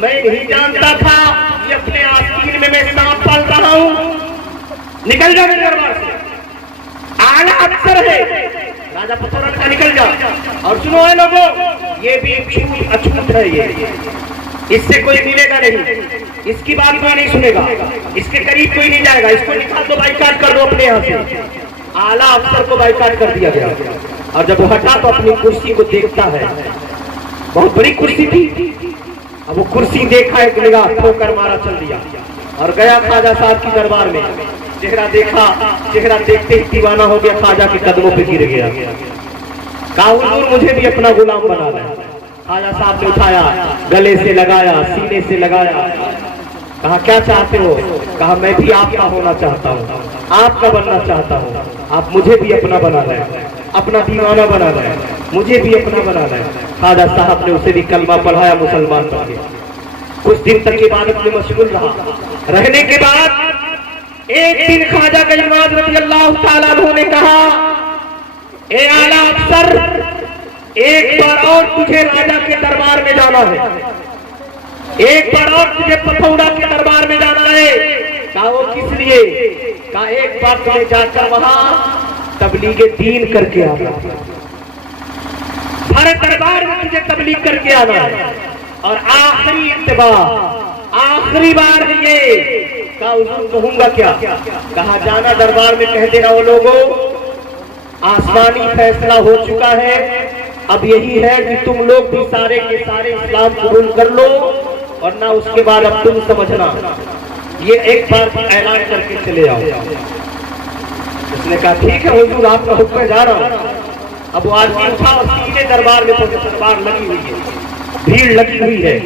मैं नहीं जानता था ये अपने आस्तीन में मैं सांप पाल रहा हूँ, निकल जा मेरे दरबार से, आला अफसर है राजा पिथौड़ा का, निकल जा। और सुनो है लोगों, ये भी छूट अछूत है, ये इससे कोई मिलेगा नहीं, इसकी बात कोई नहीं सुनेगा, इसके करीब कोई नहीं जाएगा, इसको निकाल दो, बाइकाट कर दो अपने यहाँ से। आला अफसर को बाइकाट कर दिया गया। और जब वो हटा तो अपनी कुर्सी को देखता है, बहुत बड़ी कुर्सी थी, अब वो कुर्सी देखा, एक निगाह ठोकर मारा, चल दिया और गया ख्वाजा साहब की दरबार में। चेहरा देखा, चेहरा देखते ही दीवाना हो गया, ख्वाजा के कदमों पे गिर गया। कहा हुजूर मुझे भी अपना गुलाम बना ले। ख्वाजा साहब ने उठाया, गले से लगाया, सीने से लगाया, कहा क्या चाहते हो? कहा मैं भी आपका होना चाहता हूँ, आपका बनना चाहता हूँ, आप मुझे भी अपना बना लें, अपना दीवाना बना लें, मुझे भी अपना बना लें। ख्वाजा साहब ने उसे भी कलमा पढ़ाया, मुसलमान बन गया। कुछ दिन तक इबादत में मशगूल रहा। रहने के बाद एक दिन ख्वाजा गरीबाद रज़ी अल्लाह ताला अन्हु ने कहा, ए आला अफसर, एक बार और तुझे राजा के दरबार में जाना है, एक बार और तुझे पिथौड़ा के दरबार में जाना है। कहा वो किस लिए? कहा एक बार तुझे जाकर वहां तबलीगे दीन करके आना, हर दरबार में तुझे तबलीग करके आना है, और आखिरी इत्तिबा, आखिरी बार ये। कहा हुजूर कहूंगा क्या? कहा जाना दरबार में कह देना, वो लोगों आसमानी फैसला हो चुका है, अब यही है कि तुम लोग भी सारे के सारे इस्लाम कबूल कर लो, और ना उसके बाद अब तुम समझना, ये एक बार ऐलान करके चले आओ। उसने कहा ठीक है हुजूर, आपका हुक्म, जा रहा हूं। अब वो आदमी उठा और सीधे दरबार में पहुंचे। दरबार लगी हुई है, भीड़ लगी हुई है।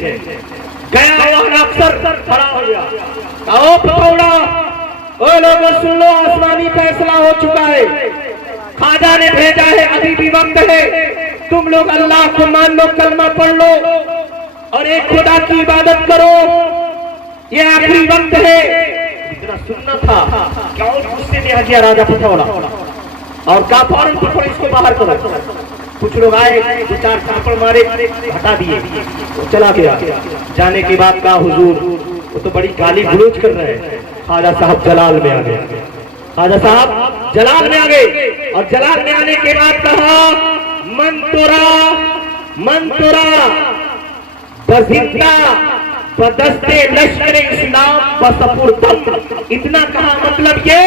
गया वहां अफसर खड़ा हो गया, कहा ओ पिथौड़ा, ओ लोगों सुन लो, आसमानी फैसला हो चुका है, ख्वाजा ने भेजा है, अभी भी वक्त है, तुम लोग अल्लाह को मान लो, कलमा पढ़ लो और एक खुदा की इबादत करो, ये आखिरी वक्त है। इतना सुनना था, क्या गुस्से में आ गया राजा पिथौड़ा और कहा फौरन पकड़ो, इसको बाहर करो। कुछ लोग आए, दो चार थापड़ मारे, हटा दिए, वो चला गया। जाने के बाद कहा हुजूर, वो तो बड़ी गाली गलौज कर रहे हैं। ख्वाजा साहब जलाल में आ गए, ख्वाजा साहब जलाल में आ गए, और जलाल में आने के बाद कहा मंतुरा बजिंदा बदस्ते लश्कर इस्लाम बसपुरतम। इतना कहा, मतलब ये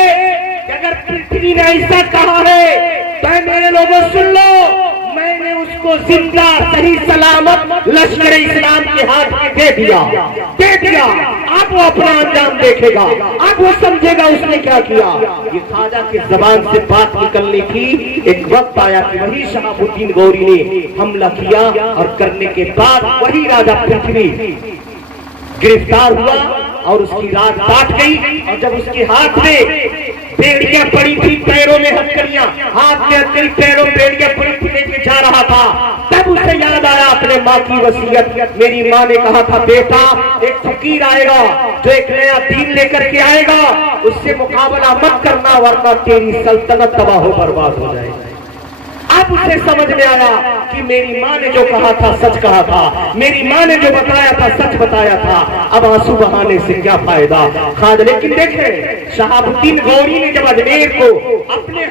कि अगर पृथ्वी ने ऐसा कहा है तो मेरे लोगों सुन लो, मैंने उस उसको जिंदा सही सलामत लश्कर इस्लाम के हाथ में दे दिया। अब वो अपना अंजाम देखेगा, अब वो समझेगा उसने क्या किया। ये ख्वाजा की जबान से बात निकलने की एक वक्त आया कि वही शहाबुद्दीन गौरी ने हमला किया और करने के बाद वही राजा पृथ्वी गिरफ्तार हुआ और उसकी रात काट गई। और जब उसके हाथ में बेड़ियां पड़ी थी, पैरों में हथकड़ियां, हाथ में हथकड़ी, पैरों में बेड़ियां पड़ी थी, लेके जा रहा था, तब उसे याद आया अपने माँ की वसीयत। मेरी माँ ने कहा था, बेटा एक फकीर आएगा जो एक नया दीन लेकर के आएगा, उससे मुकाबला मत करना वरना तेरी सल्तनत तबाह बर्बाद हो जाएगी। अब उसे समझ में आया कि मेरी माँ ने जो कहा था सच कहा था, मेरी माँ ने जो बताया था सच बताया था। अब आंसू बहाने से क्या फायदा। खाद लेकिन देखें, शहाबुद्दीन गौरी ने जब अजमेर को अपने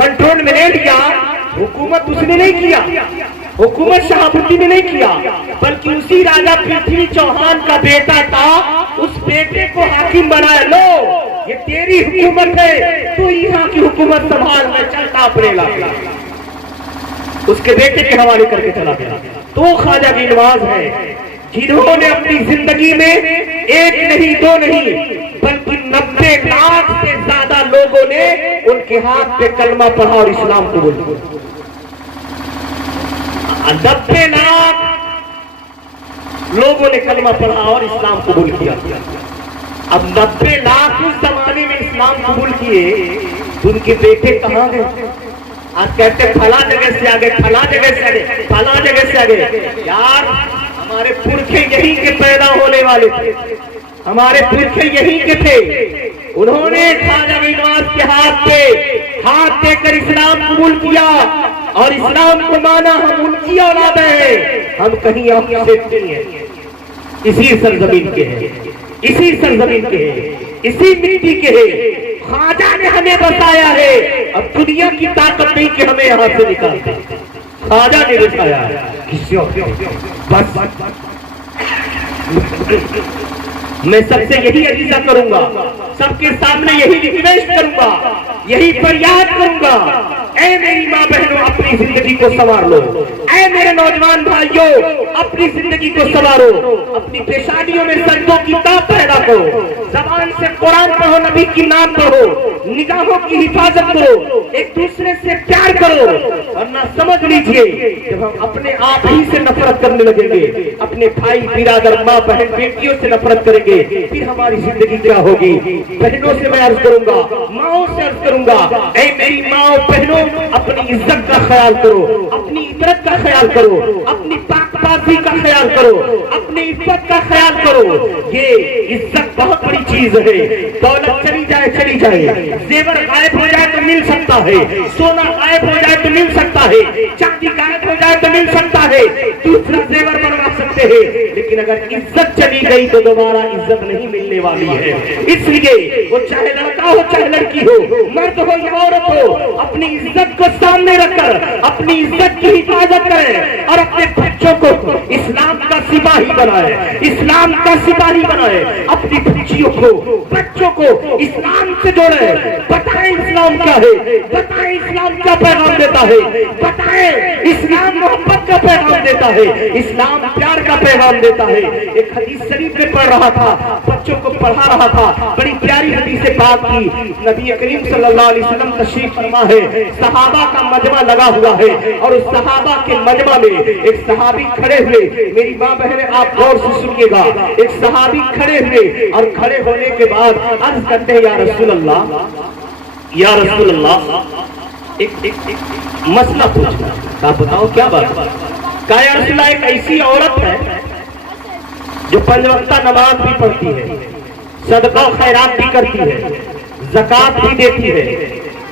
कंट्रोल में ले लिया, हुकूमत उसने नहीं किया, हुकूमत शहाबुद्दीन ने नहीं किया, बल्कि उसी राजा पृथ्वी चौहान का बेटा था, उस बेटे को हाकिम बनाया। लो ये तेरी हुकूमत है, तू यहाँ की हुकूमत संभाल, में चलता अपने इलाके। उसके बेटे के हवाले करके चला गया। तो ख्वाजा की नवाज है जिन्होंने अपनी जिंदगी में एक नहीं दो नहीं बल्कि 90 लाख से ज्यादा लोगों ने उनके हाथ पे कलमा पढ़ा और इस्लाम कबूल किया। 90 लाख लोगों ने कलमा पढ़ा और इस्लाम कबूल किया। अब 90 लाख उस जमाने में इस्लाम कबूल किए, उनके बेटे कहां गए? आज कहते फला जगह से आ गए, फला जगह से आ गए, फला जगह से आ गए। यार हमारे पुरखे यहीं के पैदा होने वाले थे, हमारे पुरखे यहीं के थे। उन्होंने ख्वाजा नवाज के हाथ देकर इस्लाम कबूल किया और इस्लाम को माना। हम उनकी औलाद हैं, हम कहीं और से नहीं है, इसी सरजमीन के हैं, इसी सरजमीन के हैं, इसी मिट्टी के हैं। ख्वाजा ने हमें बसाया है, अब दुनिया की ताकत नहीं कि हमें यहाँ से निकाल दे। ख्वाजा ने बसाया है, किसी और बस। मैं सबसे यही अर्ज़ा करूंगा, सबके सामने यही रिक्वेस्ट करूंगा, यही फरियाद करूंगा, ऐ मेरी माँ बहनों अपनी जिंदगी को संवार लो, ऐ मेरे नौजवान भाइयों अपनी जिंदगी को संवारो, अपनी पेशानियों में सजदों की ताब पैदा करो, जबान से कुरान पढ़ो, नबी की नाम पढ़ो, निगाहों की हिफाजत करो, एक दूसरे से प्यार करो। वरना समझ लीजिए जब हम अपने आप ही से नफरत करने लगेंगे, अपने भाई बिरादर माँ बहन बेटियों से नफरत करेंगे, फिर हमारी जिंदगी क्या होगी। बहनों से मैं अर्ज करूंगा, माओ से अर्ज करूंगा, ऐ मेरी माओ बहनों अपनी इज्जत का ख्याल करो, अपनी इज्जत का ख्याल करो, अपनी पाकबाजी का ख्याल करो, अपनी इज्जत का ख्याल करो। ये इज्जत बहुत बड़ी चीज है। दौलत चली जाए, जेवर गायब हो जाए तो मिल सकता है, सोना गायब हो जाए तो मिल सकता है, चांदी गायब हो जाए तो मिल सकता है, दूसरा जेवर बनवा सकते हैं, लेकिन अगर इज्जत चली गई तो दोबारा इज्जत नहीं मिलने वाली है। इसलिए वो चाहे लड़का हो चाहे लड़की हो, मर्द हो या औरत हो, अपनी इज्जत को सामने रखकर अपनी इज्जत की हिफाजत करें और अपने बच्चों को इस्लाम का सिपाही बनाए, इस्लाम का सिपाही बनाए। अपनी बच्चियों को बच्चों को इस्लाम से जोड़े, बताएं इस्लाम क्या है, बताएं इस्लाम क्या पैगाम देता है, बताएं इस्लाम मोहब्बत का पैगाम देता है, इस्लाम प्यार का पैगाम देता है। एक हदीस शरीफ में पढ़ रहा था, बच्चों को पढ़ा रहा था, बड़ी प्यारी हदीस से बात की। नबी करीम सल्लल्लाहु अलैहि वसल्लम तशरीफ फरमा है, सहाबा का मजमा लगा हुआ है और उस सहाबा के मजमा में एक सहाबी खड़े हुए। मेरी माँ बहने आप गौर से सुनिएगा, एक सहाबी खड़े हुए और खड़े होने के बाद अर्ज करते हैं, या रसूल अल्लाह, या रसूल अल्लाह एक मसला पूछना। आप बताओ क्या बात। क्या या रसूल अल्लाह, एक ऐसी औरत है जो 5 वक्ता नमाज भी पढ़ती है, सदका खैरात भी करती है, ज़कात भी देती है,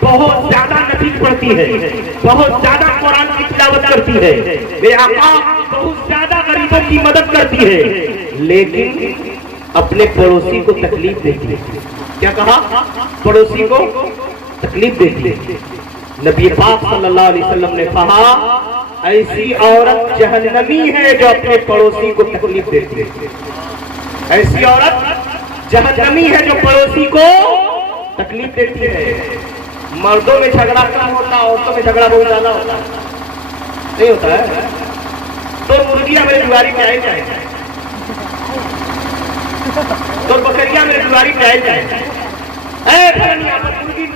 बहुत ज्यादा नफिल पढ़ती है, बहुत ज्यादा कुरान की तिलावत करती है, मेरे आका बहुत ज्यादा गरीबों की मदद करती है, लेकिन अपने पड़ोसी को तकलीफ देती है। क्या कहा? पड़ोसी को तकलीफ देती है। नबी पाक सल्लल्लाहु अलैहि वसल्लम ने कहा, ऐसी औरत जहन्नमी है जो अपने पड़ोसी को तकलीफ देती है। ऐसी औरत जहन्नमी है जो पड़ोसी को तकलीफ देती है। मर्दों में झगड़ा कम होता, औरतों में झगड़ा बहुत ज्यादा होता है। नहीं होता है। तो मुर्गियां मेरे दुआरी पे आई जाए, तो बकरियां मेरे दुआरी पे आई जाए, मुर्गी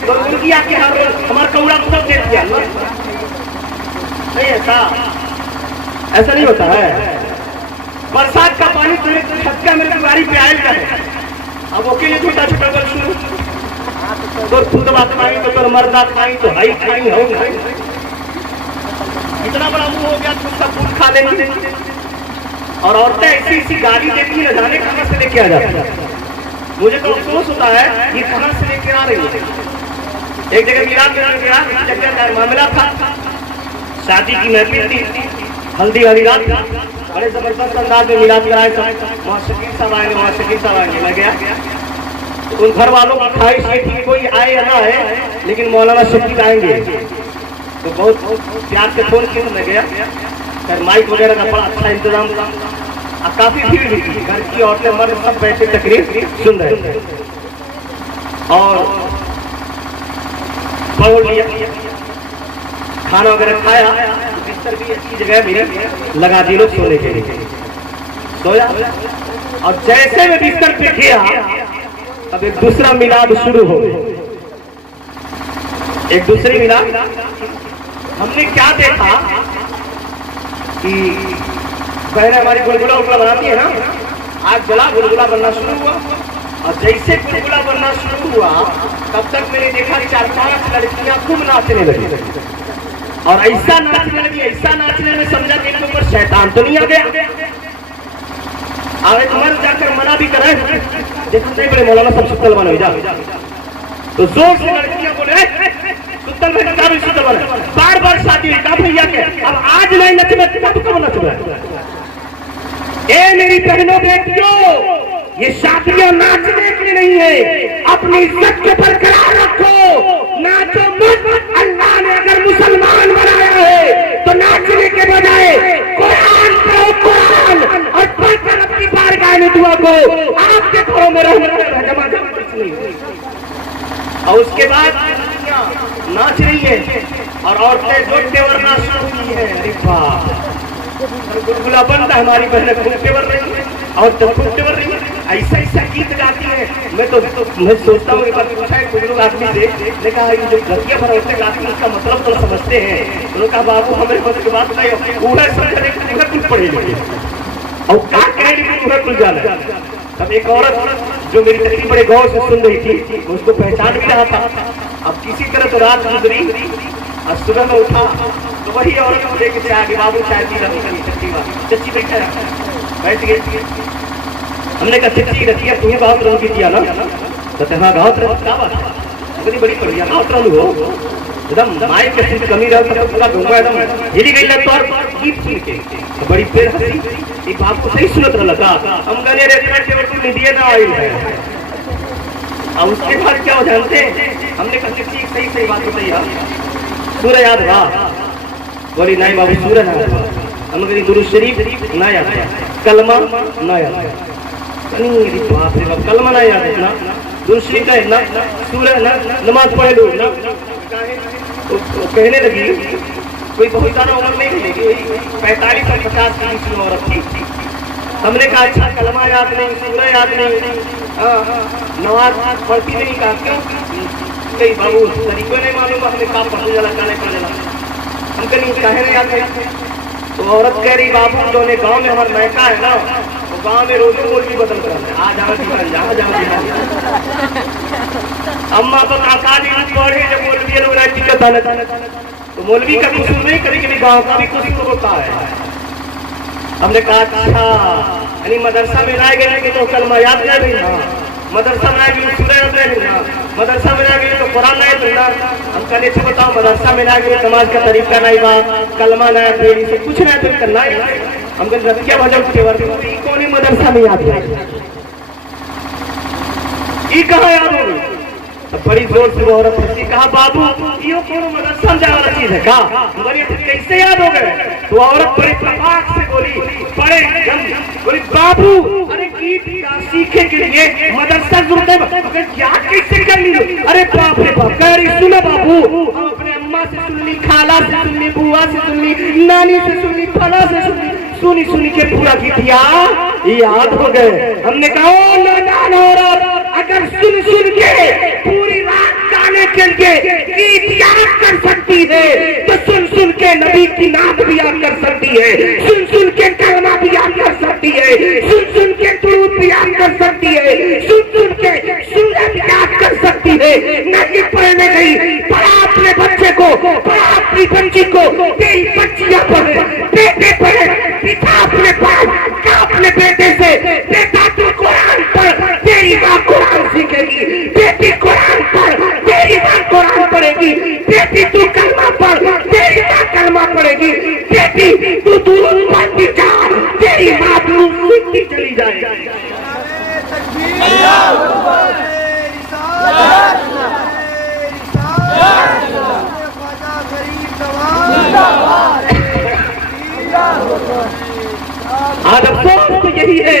तो मुर्गी आके हमारा कौड़ा को दे दिया। नहीं ऐसा नहीं होता है। बरसात का पानी छक्का मेरे दुआरी पे आयल जाए, अब वो के लिए छोटा छोटा बल शुरू तो खुद बात खाई तो कर मर्दा खाई तो हाई खाई हो इतना बड़ा मुंह हो गया तो सब फूल खा लेंगे। और औरतें ऐसी ऐसी गाली देती है, न जाने कहां से लेके आ जाती है। मुझे तो अफसोस होता है ये कहां से लेके आ रही है। एक जगह मिलाद मामला था, शादी की महफिल थी, हल्दी वाली रात, बड़े जबरदस्त अंदाज में मिलाद कराए सब। वहाँ शकील साहब आएंगे, मैं गया। उन घर वालों की ख्वाहिश ये थी कोई आए या ना आए, लेकिन मौलाना शकील आएंगे। तो बहुत प्यार से फोन किया, मैं गया। फिर माइक वगैरह का बड़ा अच्छा इंतजाम था, काफी भीड़ भी थी। घर की औरतें मर्द सब बैठे तकरीर सुन रहे थे। और पहुंच लिया, खाना वगैरह खाया, बिस्तर भी अच्छी जगह मेरी लगा दी लोग सोने के लिए। सोया और जैसे मैं बिस्तर पे गया, अब एक दूसरा मिलाद शुरू हो गया। एक दूसरी मिलाद हमने क्या देखा कि पहले हमारी गुलगुला उगला बनाती है ना, आग जला गुलगुला बनना शुरू हुआ। और जैसे गुलगुला बनना शुरू हुआ, तब तक मैंने देखा 4-5 लड़कियां खूब नाचने लगी। और ऐसा नाचने में समझा कि इनके ऊपर शैतान तो नहीं आ गया। मर जाकर मना भी कराए, देखो नहीं बड़े मौलाना सब सुतल बना जा। तो जोर से लड़कियां बोले सुतल बना, बार शादी भैया के अब आज नहीं नचबे तब कब नचबे। ए मेरी बहनों बेटियों, ये शादियां नाचने की नहीं है, अपनी इज्जत को बरकरार रखो। नाचो मत। अल्लाह ने अगर मुसलमान बनाया है तो नाचने के बजाय कुरान पढ़ो, कुरान और पढ़कर अपनी बारगाह में दुआ को आपके घरों में रहना कुछ नहीं। और उसके बाद नाच रही है और औरतें जो तेवर नाच रही है। अरे वाह, गुलगुला बनता हमारी बहनें खूब तेवर रही है और तब खूब तेवर रही है। ऐसा गीत गाती है। मैं सोचता हूँ पूछा है बुजुर्ग आदमी से, ने कहा ये जो लड़कियां भरौते गाती है उसका मतलब तो समझते हैं। उन्होंने कहा बाबू हमारे बस की बात नहीं, उन्हें समझने की उन्हें कुछ पड़ेगी और क्या कहे लेकिन उन्हें कुछ जाना। तब एक औरत जो मेरी तकरीर बड़े गौर से सुन रही थी, उसको पहचान भी रहा था। अब किसी तरह तो रात गुजरी और सुबह में उठा तो वही औरत को देख के आगे बाबू चाय पी रही, चच्ची बैठ गई। हमने कहा चच्ची रखिया तुम्हें गाँव रंग की दिया ना, तो हाँ गाँव रंग क्या बात है, बड़ी बढ़िया गाँव रंग हो एकदम माइक के सिर्फ कमी रहा तो पूरा गंगा एकदम हिली गई लग। तो और गीत सुन के तो बड़ी पेड़ हंसी, एक बात को सही सुनत रहा था। हम गने रे दिए ना आई है। और उसके बाद क्या हो जानते, हमने कहा ठीक सही बात बताइए, सूरज याद रहा? बोली नहीं बाबू सूरज याद रहा। हम कहीं दुरूद शरीफ ना याद, कलमा ना याद, बाप रे बाप कलमा ना याद है ना, दुरूद शरीफ का ना, सूरज ना, नमाज पढ़े लो ना। तो कहने लगी कोई बहुत ज्यादा उम्र नहीं मिलेगी, 45 और 50 के बीच में औरत थी। हमने कहा अच्छा कलमा याद नहीं, सूरज याद नहीं, नमाज पढ़ती नहीं। कहा क्यों? कई बाबू तरीकों नहीं मालूम, हमें काम पढ़ने जाला जाने पड़ेगा। हम कहीं कहे याद नहीं। तो औरत कह रही बाबू जो ने गाँव में हमारा मैका है ना, वो गाँव में रोजों बोली बदल कर आ जाओ जीवन जहाँ अम्मा तो काका जी पढ़े जब मौलवी लोग टिकट आने, तो मौलवी का कसूर नहीं, कभी गाँव का भी कसूर होता है। हमने कहा अच्छा यानी मदरसा में ना गए तो कलमा याद नहीं रही ना, मदरसा में गए सूरज याद नहीं ना, मदरसा में ना गए तो कुरान नहीं रही ना। हम कहने से बताओ मदरसा में ना गए नमाज का तरीका नहीं बा, कलमा ना फेरी से कुछ नहीं तो करना है। हम कहते रतिया भजन तेवर कौन ही मदरसा में याद है, ये कहाँ याद होगी? तो बड़ी जोर से वो औरत हंसी, कहा बाबू यो कोनो मदरसा में जाने वाला चीज है का? बोली कैसे याद हो गए? तो औरत बड़ी प्रभात से बोली, बड़े बोली बाबू अरे गीत का सीखे के लिए मदरसा जरूरत है, क्या कैसे कर ली? अरे बाप रे बाप, कह रही सुनो बाबू हम अपने अम्मा से सुन ली, खाला से सुन ली, बुआ से सुन ली, नानी से सुन ली, फला से सुन ली, सुनी सुनी के पूरा गीतिया याद हो गए। हमने कहा ओ नादान औरत, अगर सुन सुन के पूरी रात गाने के लिए गीत याद कर सकती है तो सुन सुन के नबी की नात भी याद कर सकती है, सुन सुन के कलमा भी याद कर सकती है, सुन सुन के दुरूद भी याद कर सकती है, सुन सुन के सूरत भी याद कर सकती है। नहीं पढ़ने गई, पढ़ा अपने बच्चे को, पढ़ा अपनी बच्ची को, तेरी बच्चियां पढ़े, बेटे पढ़े, पिता अपने बाप का अपने बेटे से, बेटा तू कुरान पढ़, तेरी माँ कुरान सीखेगी, बेटी कुरान पढ़, तेरी माँ कुरान पढ़ेगी, बेटी तू कलमा पढ़, तेरी माँ कलमा पढ़ेगी, बेटी तू दुरूद पढ़ती जा, तेरी माँ दुरूद सीखती चली जाएगी। आज अफसोस तो यही है,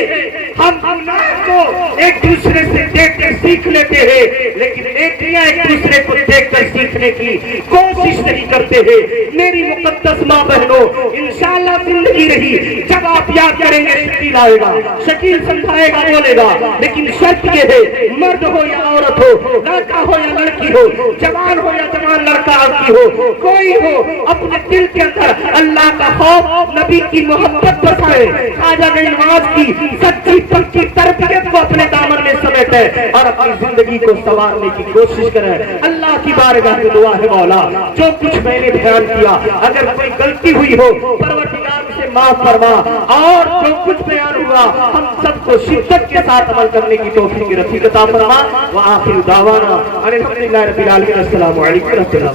हम गुनाह को एक दूसरे से देख कर सीख लेते हैं, लेकिन बेटियां एक दूसरे को देख कर सीखने की कोशिश नहीं करते हैं। मेरी मुकद्दस माँ बहनों, इंशाअल्लाह जिंदगी रही, जब आप याद करेंगे शकील आएगा, शकील समझाएगा, बोलेगा, लेकिन शर्त ये है, मर्द हो या औरत हो, लड़का हो या लड़की हो, जवान हो या जवान लड़का लड़की हो, कोई हो, अपने दिल के अंदर अल्लाह का खौफ, नबी की मोहब्बत बसाए, खाजा नवाज की सच्ची पक्की तरबियत को अपने दामन में समेटे और अपनी जिंदगी को संवारने की कोशिश करें। अल्लाह की बारगाह में दुआ है मौला, जो कुछ मैंने बयान किया अगर कोई गलती हुई हो परवरदिगार से माफ फरमा, और जो कुछ बयान हुआ हम सबको शिद्दत के साथ अमल करने की तौफीक रफीक अता फरमा। व आखिर दावाना अल्हम्दुलिल्लाहि रब्बिल आलमीन। अस्सलामु अलैकुम व रहमतुल्लाह।